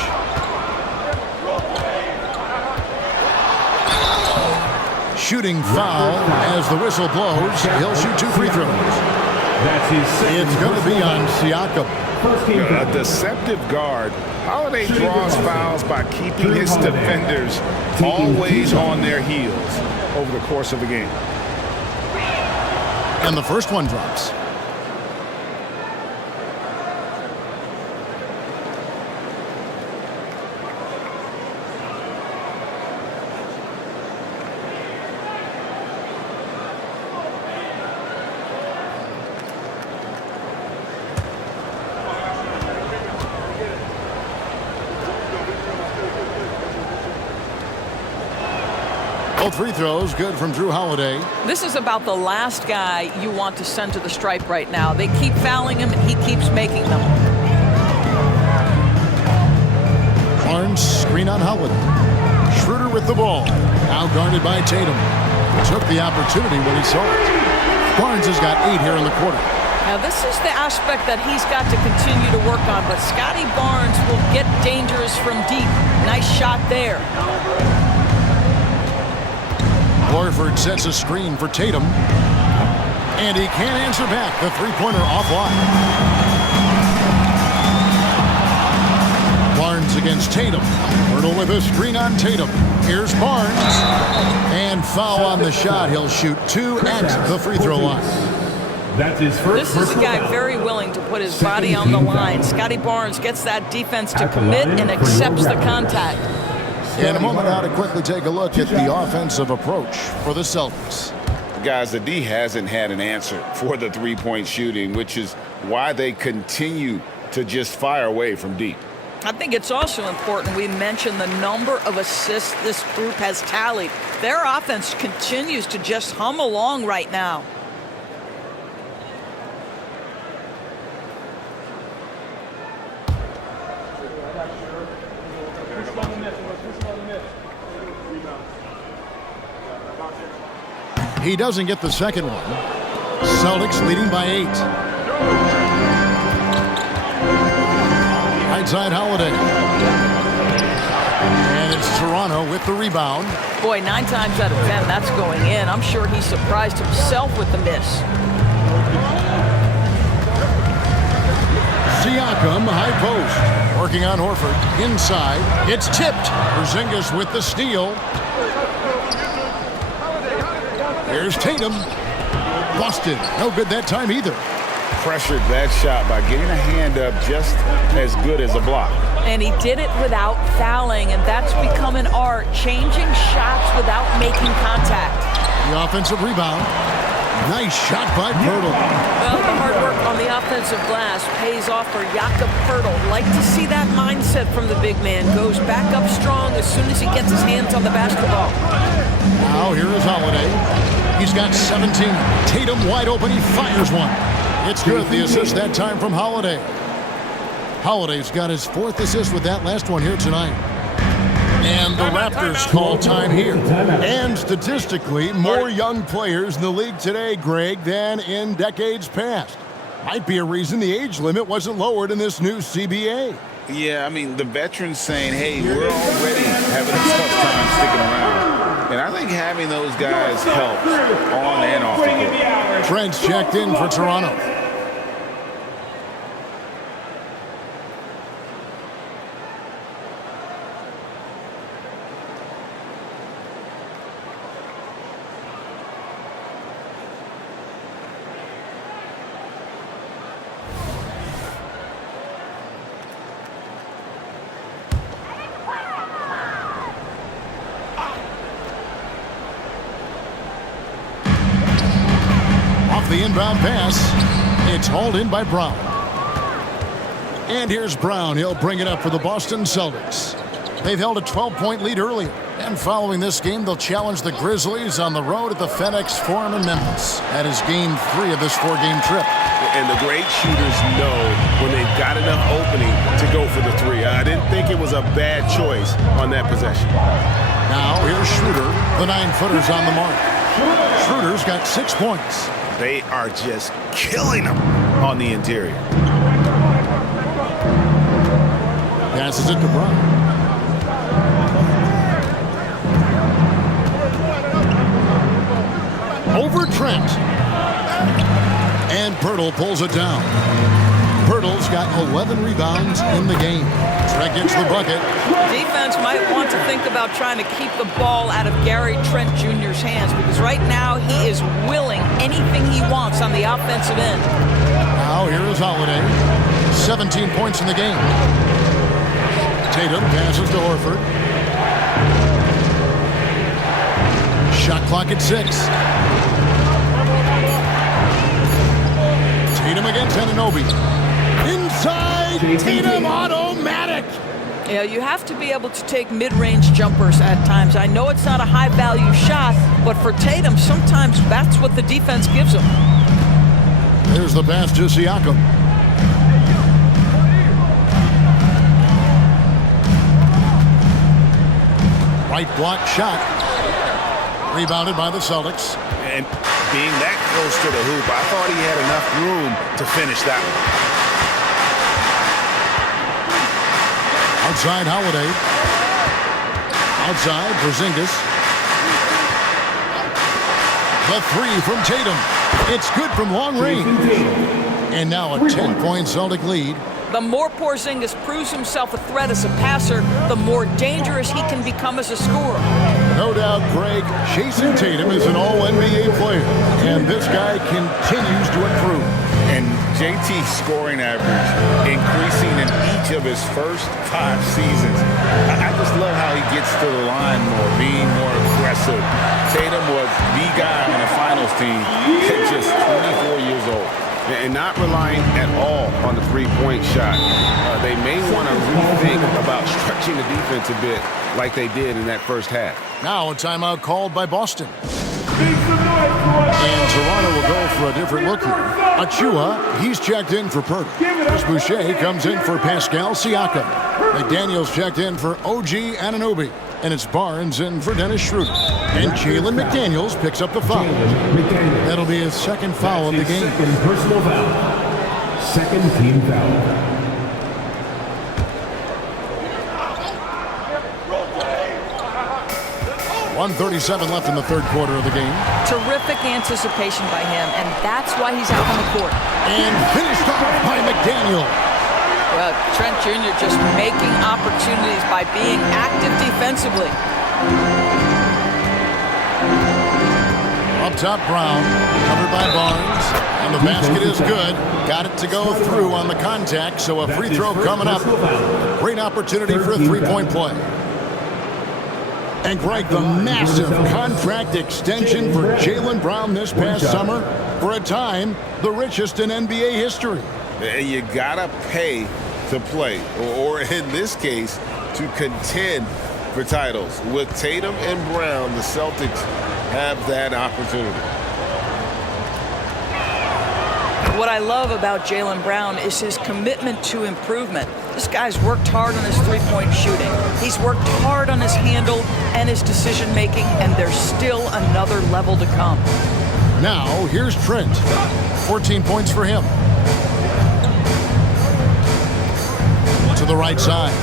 Shooting foul as the whistle blows. He'll shoot 2 free throws. It's going to be on Siakam. A deceptive guard. Holiday draws fouls by keeping his defenders always on their heels over the course of the game. And the first one drops. Both free throws good from Drew Holiday. This is about the last guy you want to send to the stripe right now. They keep fouling him, and he keeps making them. Barnes screen on Holiday. Schroeder with the ball. Now guarded by Tatum. Took the opportunity when he saw it. Barnes has got 8 here in the quarter. Now, this is the aspect that he's got to continue to work on, but Scotty Barnes will get dangerous from deep. Nice shot there. Horford sets a screen for Tatum. And he can't answer back. The three-pointer offline. Barnes against Tatum. Pirtle with a screen on Tatum. Here's Barnes. And foul on the shot. He'll shoot 2 at the free throw line. That's his first. This is a guy very willing to put his body on the line. Scotty Barnes gets that defense to commit and accepts the contact. In a moment now to quickly take a look at the offensive approach for the Celtics. Guys, the D hasn't had an answer for the three-point shooting, which is why they continue to just fire away from deep. I think it's also important we mention the number of assists this group has tallied. Their offense continues to just hum along right now. He doesn't get the second one. Celtics leading by 8. Right side Holiday. And it's Toronto with the rebound. Boy, 9 times out of 10, that's going in. I'm sure he surprised himself with the miss. Siakam, high post. Working on Horford. Inside. It's tipped. Porzingis with the steal. Here's Tatum. Busted. No good that time either. Pressured that shot by getting a hand up just as good as a block. And he did it without fouling, and that's become an art, changing shots without making contact. The offensive rebound. Nice shot by Pirtle. Well, the hard work on the offensive glass pays off for Jakob Pirtle. Like to see that mindset from the big man. Goes back up strong as soon as he gets his hands on the basketball. Now here is Holiday. He's got 17. Tatum wide open. He fires one. It's good. The assist that time from Holiday. Holiday's got his 4th assist with that last one here tonight. And the Raptors call time here. And statistically, more young players in the league today, Greg, than in decades past. Might be a reason the age limit wasn't lowered in this new CBA. Yeah, I mean, the veterans saying, hey, we're already having a tough time sticking around. And I think having those guys helps on and off the court. Trent's checked in for Toronto. The inbound pass. It's hauled in by Brown. And here's Brown. He'll bring it up for the Boston Celtics. They've held a 12-point lead earlier. And following this game, they'll challenge the Grizzlies on the road at the FedEx Forum in Memphis. That is game 3 of this 4-game trip. And the great shooters know when they've got enough opening to go for the 3. I didn't think it was a bad choice on that possession. Now here's Schroeder. The 9-footer's on the mark. Schroeder's got 6 points. They are just killing them on the interior. Passes it to Brown. Over Trent. And Pirtle pulls it down. Pirtle's got 11 rebounds in the game. Trent gets the bucket. Defense might want to think about trying to keep the ball out of Gary Trent Jr.'s hands because right now he is willing anything he wants on the offensive end. Now here is Holiday. 17 points in the game. Tatum passes to Horford. Shot clock at 6. Tatum against Anunoby. Inside, Tatum automatic. You know, you have to be able to take mid-range jumpers at times. I know it's not a high-value shot, but for Tatum, sometimes that's what the defense gives him. There's the pass to Siakam. Right block shot. Rebounded by the Celtics. And being that close to the hoop, I thought he had enough room to finish that one. Outside Holiday. Outside Porzingis. The 3 from Tatum. It's good from long range. And now a 10-point Celtic lead. The more Porzingis proves himself a threat as a passer, the more dangerous he can become as a scorer. No doubt, Greg, Jason Tatum is an all-NBA player, and this guy continues to improve. And JT's scoring average increasing in each of his first 5 seasons. I just love how he gets to the line more, being more aggressive. Tatum was the guy on the finals team at just 24 years old. And not relying at all on the three-point shot. They may want to rethink about stretching the defense a bit like they did in that first half. Now a timeout called by Boston. And Toronto will go for a different look here. Achua, he's checked in for Pirtle. Chris Boucher comes in for Pascal Siakam. McDaniels checked in for OG Anunoby. And it's Barnes in for Dennis Schroeder. And Jalen McDaniels picks up the foul. That'll be his second foul of the game. Second personal foul. Second team foul. .137 left in the third quarter of the game. Terrific anticipation by him, and that's why he's out on the court. And finished off by McDaniel. Well, Trent Jr. just making opportunities by being active defensively. Up top, Brown, covered by Barnes, and the basket is good. Got it to go through on the contact, so a free throw coming up. A great opportunity for a three-point play. And Greg, the massive contract extension for Jaylen Brown this past summer, for a time, the richest in NBA history. And you gotta pay to play, or in this case, to contend for titles. With Tatum and Brown, the Celtics have that opportunity. What I love about Jaylen Brown is his commitment to improvement. This guy's worked hard on his three-point shooting. He's worked hard on his handle and his decision-making, and there's still another level to come. Now, here's Trent. 14 points for him. To the right side.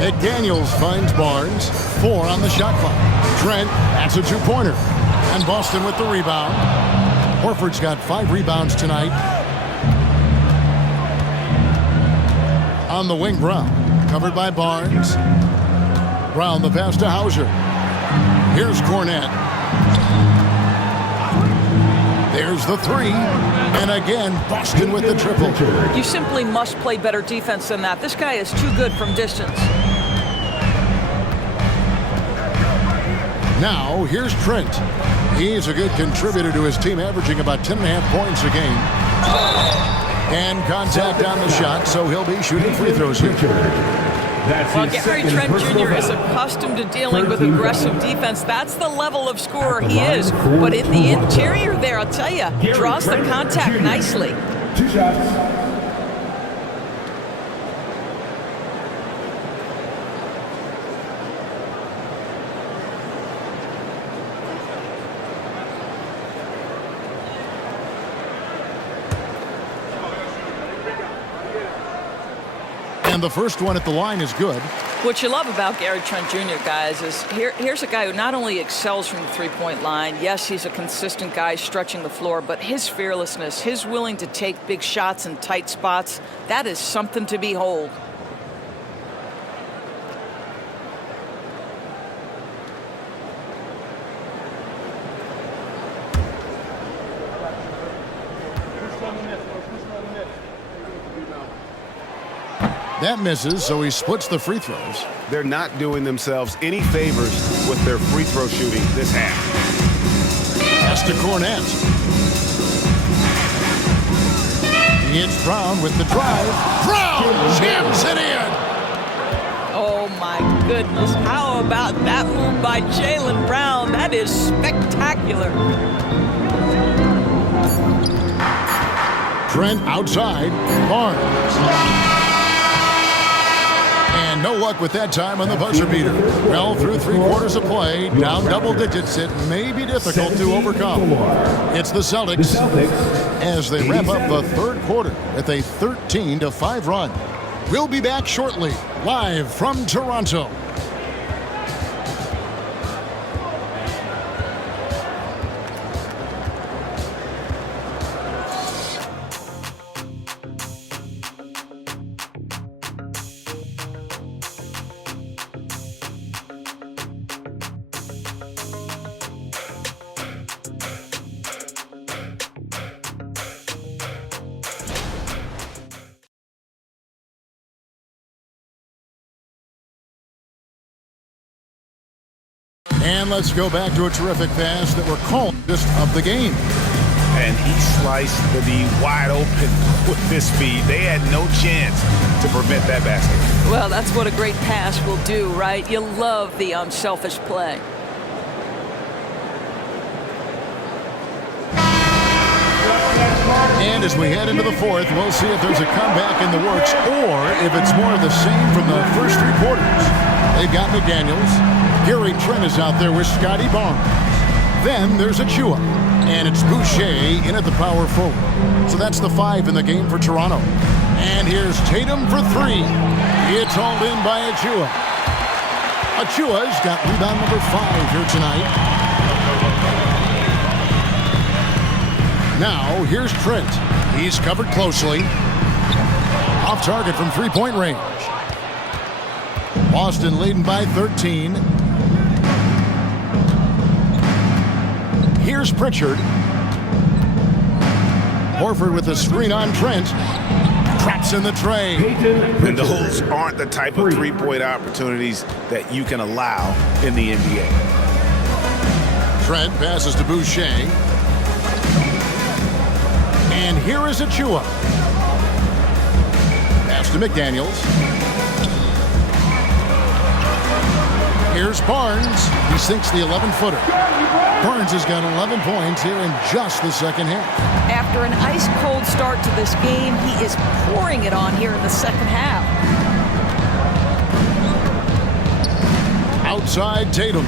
McDaniels finds Barnes. 4 on the shot clock. Trent, that's a two-pointer. And Boston with the rebound. Horford's got 5 rebounds tonight. On the wing, Brown. Covered by Barnes. Brown, the pass to Hauser. Here's Cornette. There's the 3. And again, Boston with the triple. You simply must play better defense than that. This guy is too good from distance. Now, here's Trent. He's a good contributor to his team, averaging about 10.5 points a game. And contact on the shot, so he'll be shooting free throws here. Well, Gary Trent Jr. is accustomed to dealing with aggressive defense. That's the level of scorer he is. But in the interior there, I'll tell you, draws the contact nicely. 2 shots. And the first one at the line is good. What you love about Gary Trent Jr., guys, is here's a guy who not only excels from the three-point line, yes, he's a consistent guy stretching the floor, but his fearlessness, his willing to take big shots in tight spots, that is something to behold. That misses, so he splits the free throws. They're not doing themselves any favors with their free throw shooting this half. Pass to Cornette. It's Brown with the drive. Brown jams it in. Oh, my goodness. How about that move by Jaylen Brown? That is spectacular. Trent outside. Barnes. And no luck with that time on the buzzer beater. Well, through 3 quarters of play, down double digits, it may be difficult to overcome. It's the Celtics as they wrap up the third quarter with a 13-5 run. We'll be back shortly, live from Toronto. And let's go back to a terrific pass that we're calling just of the game. And he sliced the D wide open with this speed. They had no chance to prevent that basket. Well, that's what a great pass will do, right? You love the unselfish play. And as we head into the fourth, we'll see if there's a comeback in the works or if it's more of the same from the first 3 quarters. They've got McDaniels. Gary Trent is out there with Scotty Barnes. Then there's Achua. And it's Boucher in at the power forward. So that's the 5 in the game for Toronto. And here's Tatum for 3. It's hauled in by Achua. Achua's got rebound number 5 here tonight. Now, here's Trent. He's covered closely. Off target from three-point range. Boston leading by 13. Here's Pritchard. Horford with a screen on Trent. Traps in the tray. And those aren't the type of three-point opportunities that you can allow in the NBA. Trent passes to Boucher. And here is Achua. Pass to McDaniels. Here's Barnes. He sinks the 11-footer. Barnes has got 11 points here in just the second half. After an ice-cold start to this game, he is pouring it on here in the second half. Outside Tatum.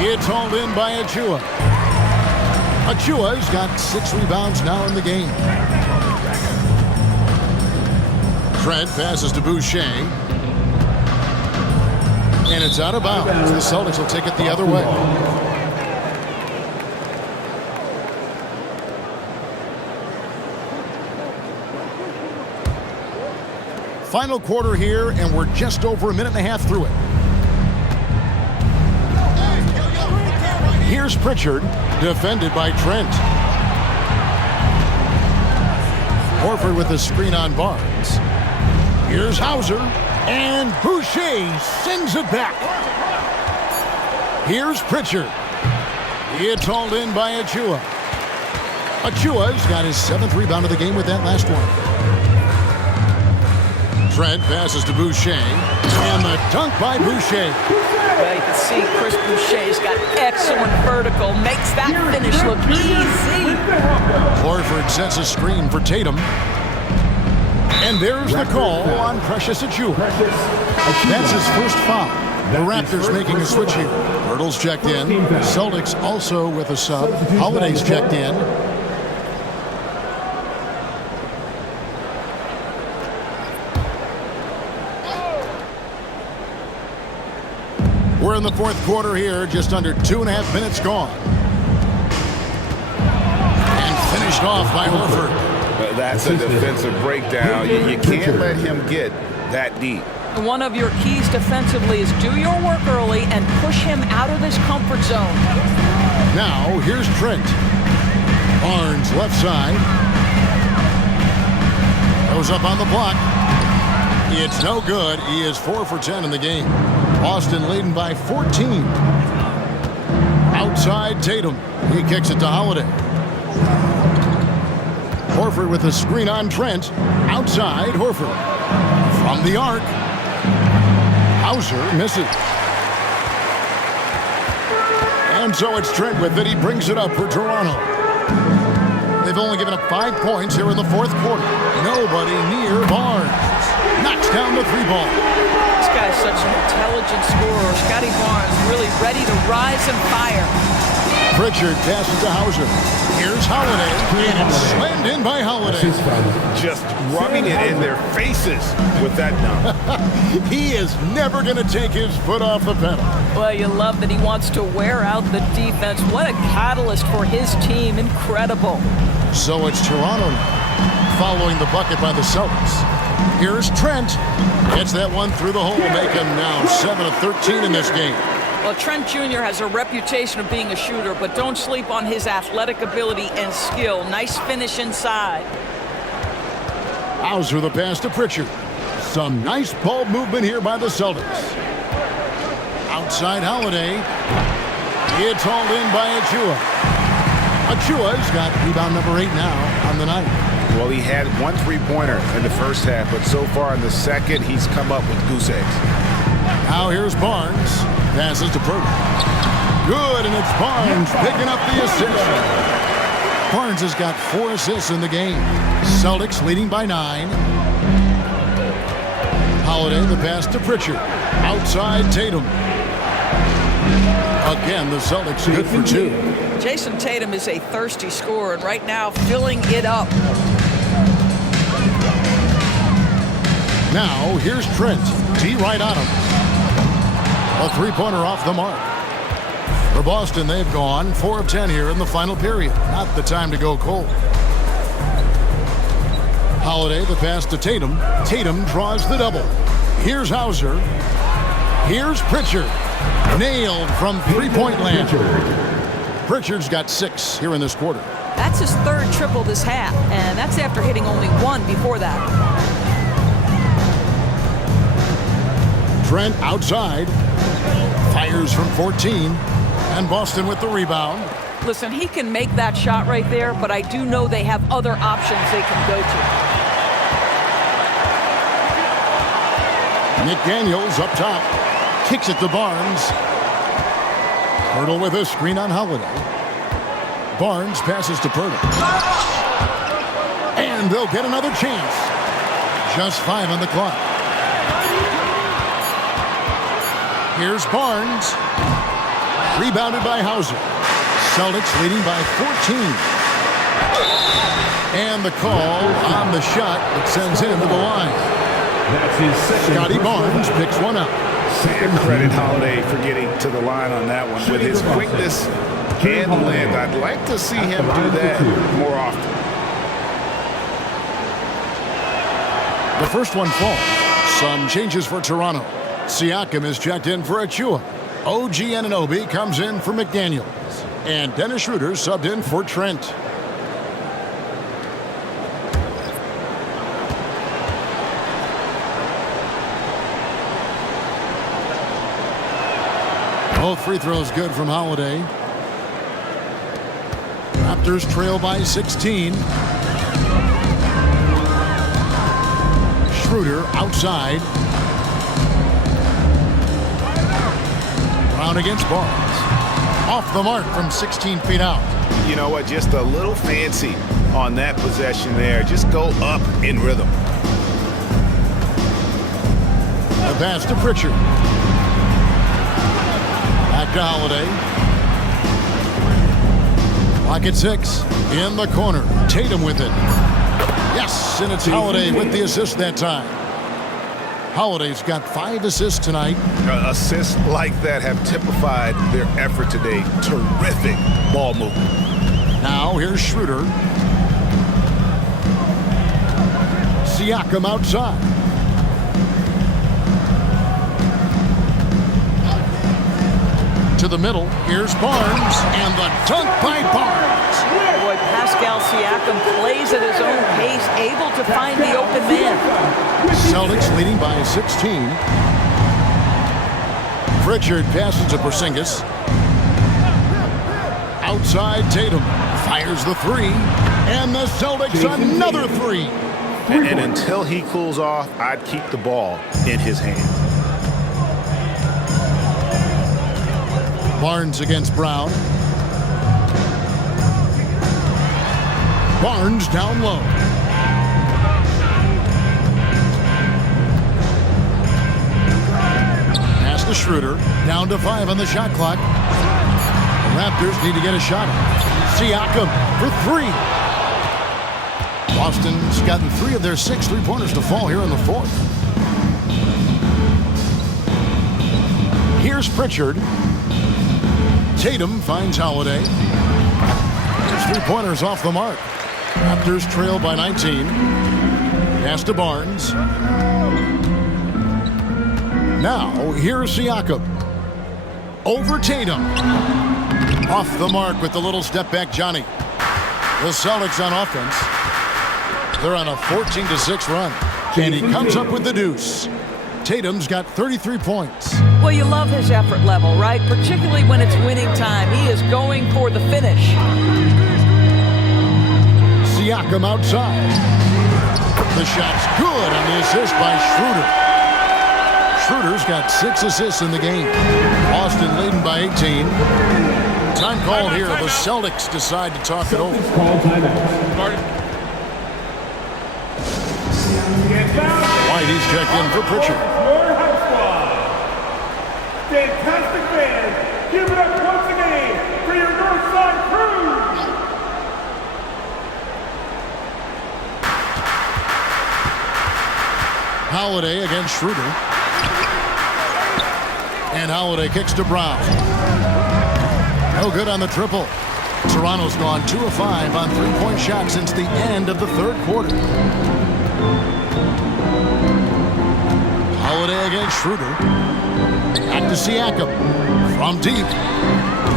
It's hauled in by Achua. Achua's got 6 rebounds now in the game. Trent passes to Boucher. And it's out of bounds. The Celtics will take it the other way. Final quarter here, and we're just over a minute and a half through it. Here's Pritchard, defended by Trent. Horford with the screen on Barnes. Here's Hauser, and Boucher sends it back. Here's Pritchard. It's hauled in by Achua. Achua's got his 7th rebound of the game with that last one. Trent passes to Boucher, and the dunk by Boucher. Well, you can see Chris Boucher's got excellent vertical, makes that finish look easy. Horford sets a screen for Tatum. And there's the call on Precious Achua. That's his first foul. The Raptors making a switch here. Hurdle's checked in. Celtics also with a sub. Holiday's checked in. We're in the fourth quarter here, just under 2.5 minutes gone. And finished off by Horford. That's a defensive breakdown. You can't let him get that deep. One of your keys defensively is do your work early and push him out of this comfort zone. Now, here's Trent. Barnes left side. Goes up on the block. It's no good. He is 4 for 10 in the game. Boston leading by 14. Outside Tatum. He kicks it to Holiday. Horford with a screen on Trent. Outside Horford. From the arc. Hauser misses. And so it's Trent with it. He brings it up for Toronto. They've only given up 5 points here in the fourth quarter. Nobody near Barnes. Knocks down the 3-ball. This guy's such an intelligent scorer. Scotty Barnes really ready to rise and fire. Pritchard passes to Hauser. Here's Holiday, and it's slammed in by Holiday. Just rubbing it in their faces with that dunk. He is never going to take his foot off the pedal. Well, you love that he wants to wear out the defense. What a catalyst for his team. Incredible. So it's Toronto now, following the bucket by the Celtics. Here's Trent. Gets that one through the hole, make him now 7 of 13 in this game. Well, Trent Jr. has a reputation of being a shooter, but don't sleep on his athletic ability and skill. Nice finish inside. Hauser the pass to Pritchard. Some nice ball movement here by the Celtics. Outside Holiday. It's hauled in by Achua. Achua's got rebound number 8 now on the night. Well, he had 1 3-pointer in the first half, but so far in the second, he's come up with goose eggs. Now here's Barnes. Passes to Purdy. Good, and it's Barnes picking up the assist. Barnes has got 4 assists in the game. Celtics leading by 9. Holiday, the pass to Pritchard. Outside Tatum. Again, the Celtics good for 2. Jason Tatum is a thirsty scorer, and right now filling it up. Now, here's Trent. D right on him. A three-pointer off the mark. For Boston, they've gone 4 of 10 here in the final period. Not the time to go cold. Holiday, the pass to Tatum. Tatum draws the double. Here's Hauser. Here's Pritchard. Nailed from three-point land. Pritchard's got 6 here in this quarter. That's his 3rd triple this half, and that's after hitting only 1 before that. Trent outside. Fires from 14. And Boston with the rebound. Listen, he can make that shot right there, but I do know they have other options they can go to. McDaniels up top. Kicks it to Barnes. Pirtle with a screen on Holiday. Barnes passes to Pirtle. And they'll get another chance. Just 5 on the clock. Here's Barnes. Rebounded by Hauser. Celtics leading by 14. And the call on the shot that sends him to the line. That's his second. Scotty Barnes picks one up. Credit Holiday for getting to the line on that one. With his quickness and length, I'd like to see him do that more often. The first one falls. Some changes for Toronto. Siakam is checked in for Achua. OG Anunoby comes in for McDaniels. And Dennis Schroeder subbed in for Trent. Both free throws good from Holiday. Raptors trail by 16. Schroeder outside. Brown against Barnes. Off the mark from 16 feet out. You know what? Just a little fancy on that possession there. Just go up in rhythm. The pass to Pritchard. Back to Holiday. Clock at 6. In the corner. Tatum with it. Yes, and it's Holiday with the assist that time. Holiday's got 5 assists tonight. Assists like that have typified their effort today. Terrific ball movement. Now here's Schroeder. Siakam outside. To the middle. Here's Barnes. And the dunk by Barnes. Boy, Pascal Siakam plays at his own pace, able to find the open man. Celtics leading by 16. Pritchard passes to Porzingis. Outside Tatum. Fires the 3. And the Celtics another 3. And until he cools off, I'd keep the ball in his hand. Barnes against Brown. Barnes down low. Pass to Schroeder. Down to 5 on the shot clock. The Raptors need to get a shot. Siakam for 3. Boston's gotten 3 of their 6 three-pointers to fall here in the 4th. Here's Pritchard. Tatum finds Holiday. His three-pointers off the mark. Raptors trail by 19. Pass to Barnes. Now, here's Siakam. Over Tatum. Off the mark with the little step back Johnny. The Celtics on offense. They're on a 14-6 run. And he comes up with the deuce. Tatum's got 33 points. Well, you love his effort level, right? Particularly when it's winning time. He is going for the finish. Siakam outside. The shot's good on the assist by Schroeder. Schroeder's got 6 assists in the game. Boston leading by 18. Time call here. The Celtics decide to talk it over. White, he's checked in for Pritchard. Your house squad. Fantastic fans. Give it up once again for your Northside crew. Holiday against Schroeder. And Holiday kicks to Brown. No good on the triple. Toronto's gone 2 of 5 on three-point shots since the end of the third quarter. Holiday against Schroeder. Back to Siakam. From deep.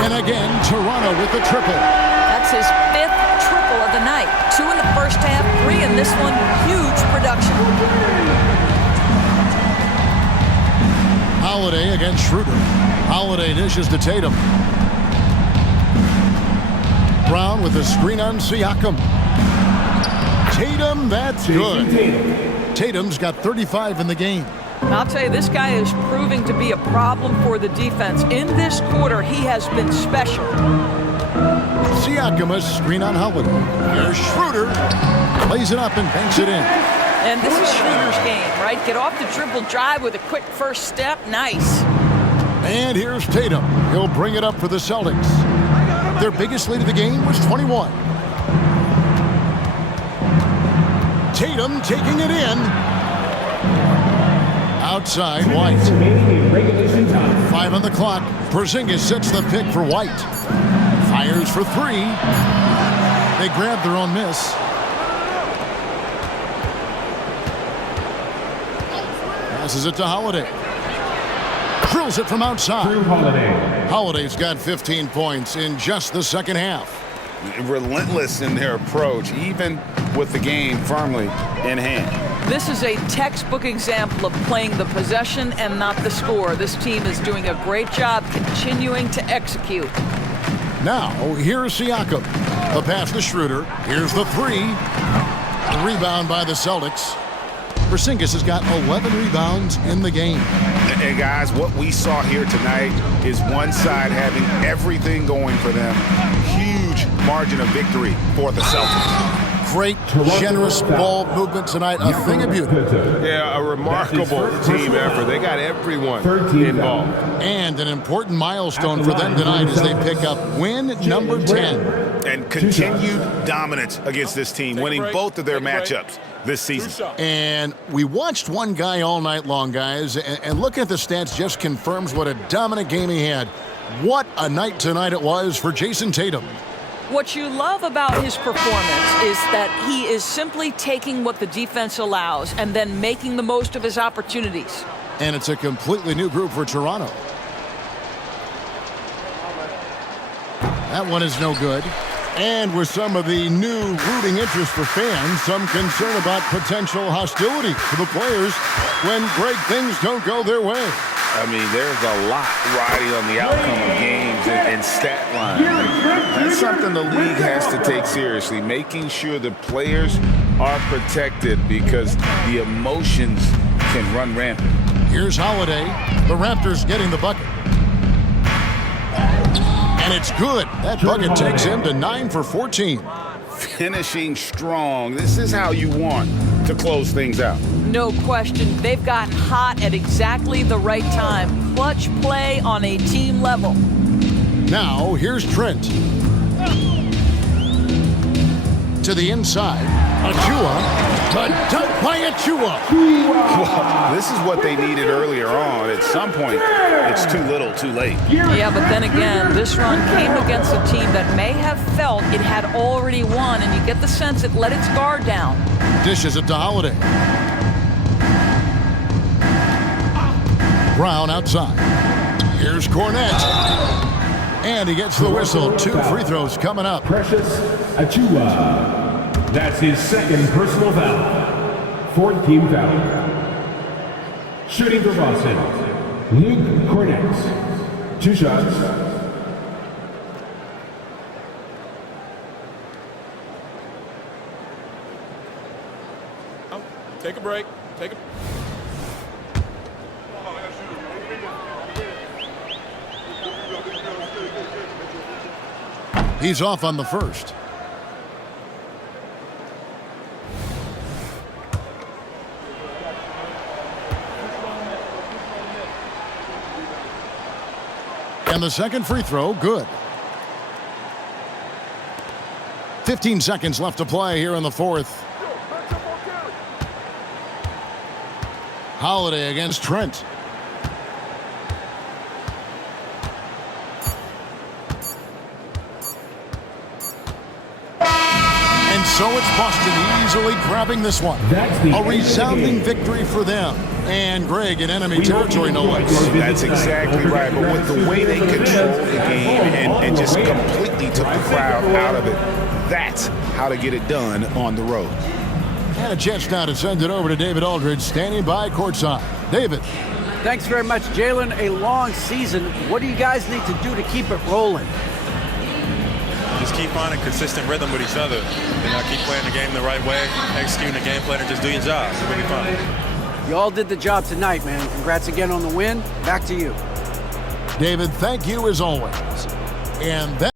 And again, Toronto with the triple. That's his 5th triple of the night. 2 in the first half, 3 in this one. Huge production. Holiday against Schroeder. Holiday dishes to Tatum. Brown with the screen on Siakam. Tatum, that's good. Tatum's got 35 in the game. I'll tell you, this guy is proving to be a problem for the defense. In this quarter, he has been special. Siakam, a screen on Holiday. Here's Schroeder. Plays it up and banks it in. And this is Schroeder's game, right? Get off the dribble drive with a quick first step. Nice. And here's Tatum. He'll bring it up for the Celtics. Their biggest lead of the game was 21. Tatum taking it in. Outside White. 5 on the clock. Porzingis sets the pick for White. Fires for 3. They grab their own miss. Passes it to Holiday. Drills it from outside. Holiday's got 15 points in just the second half. Relentless in their approach, even with the game firmly in hand. This is a textbook example of playing the possession and not the score. This team is doing a great job continuing to execute. Now, here's Siakam. The pass to Schroeder. Here's the 3. The rebound by the Celtics. Porzingis has got 11 rebounds in the game. And guys, what we saw here tonight is one side having everything going for them. Huge margin of victory for the Celtics. Great, generous ball movement tonight. A thing of beauty. Yeah, a remarkable team effort. They got everyone involved. And an important milestone for them tonight as they pick up win number 10. And continued dominance against this team, winning both of their matchups this season. And we watched one guy all night long, guys, and looking at the stats just confirms what a dominant game he had. What a night tonight it was for Jason Tatum. What you love about his performance is that he is simply taking what the defense allows and then making the most of his opportunities. And it's a completely new group for Toronto. That one is no good. And with some of the new rooting interest for fans, some concern about potential hostility for the players when great things don't go their way. I mean, there's a lot riding on the outcome of games and stat line. That's something the league has to take seriously, making sure the players are protected because the emotions can run rampant. Here's Holiday. The Raptors getting the bucket. And it's good. That bucket takes him to 9 for 14. Finishing strong. This is how you want to close things out. No question. They've gotten hot at exactly the right time. Clutch play on a team level. Now, here's Trent. To the inside. Achua. The dunk by Achua. Well, this is what they needed earlier on. At some point, it's too little, too late. Yeah, but then again, this run came against a team that may have felt it had already won, and you get the sense it let its guard down. Dishes it to Holiday. Brown outside. Here's Cornette. And he gets the whistle. 2 free throws coming up. Precious Achua. That's his second personal foul. 4th team foul. Shooting for Boston, Luke Cornette. 2 shots. Take a break. Take a. He's off on the first. And the second free throw, good. 15 seconds left to play here in the fourth. Holiday against Trent. And so it's Boston easily grabbing this one. A resounding victory for them. And Greg in enemy territory, no less. That's exactly right. But with the way they controlled the game and just completely took the crowd out of it, that's how to get it done on the road. And a chance now to send it over to David Aldridge, standing by courtside. David. Thanks very much, Jalen. A long season. What do you guys need to do to keep it rolling? Just keep finding consistent rhythm with each other. Keep playing the game the right way, executing the game plan, and just do your job. It's really fun. You all did the job tonight, man. Congrats again on the win. Back to you. David, thank you as always. And that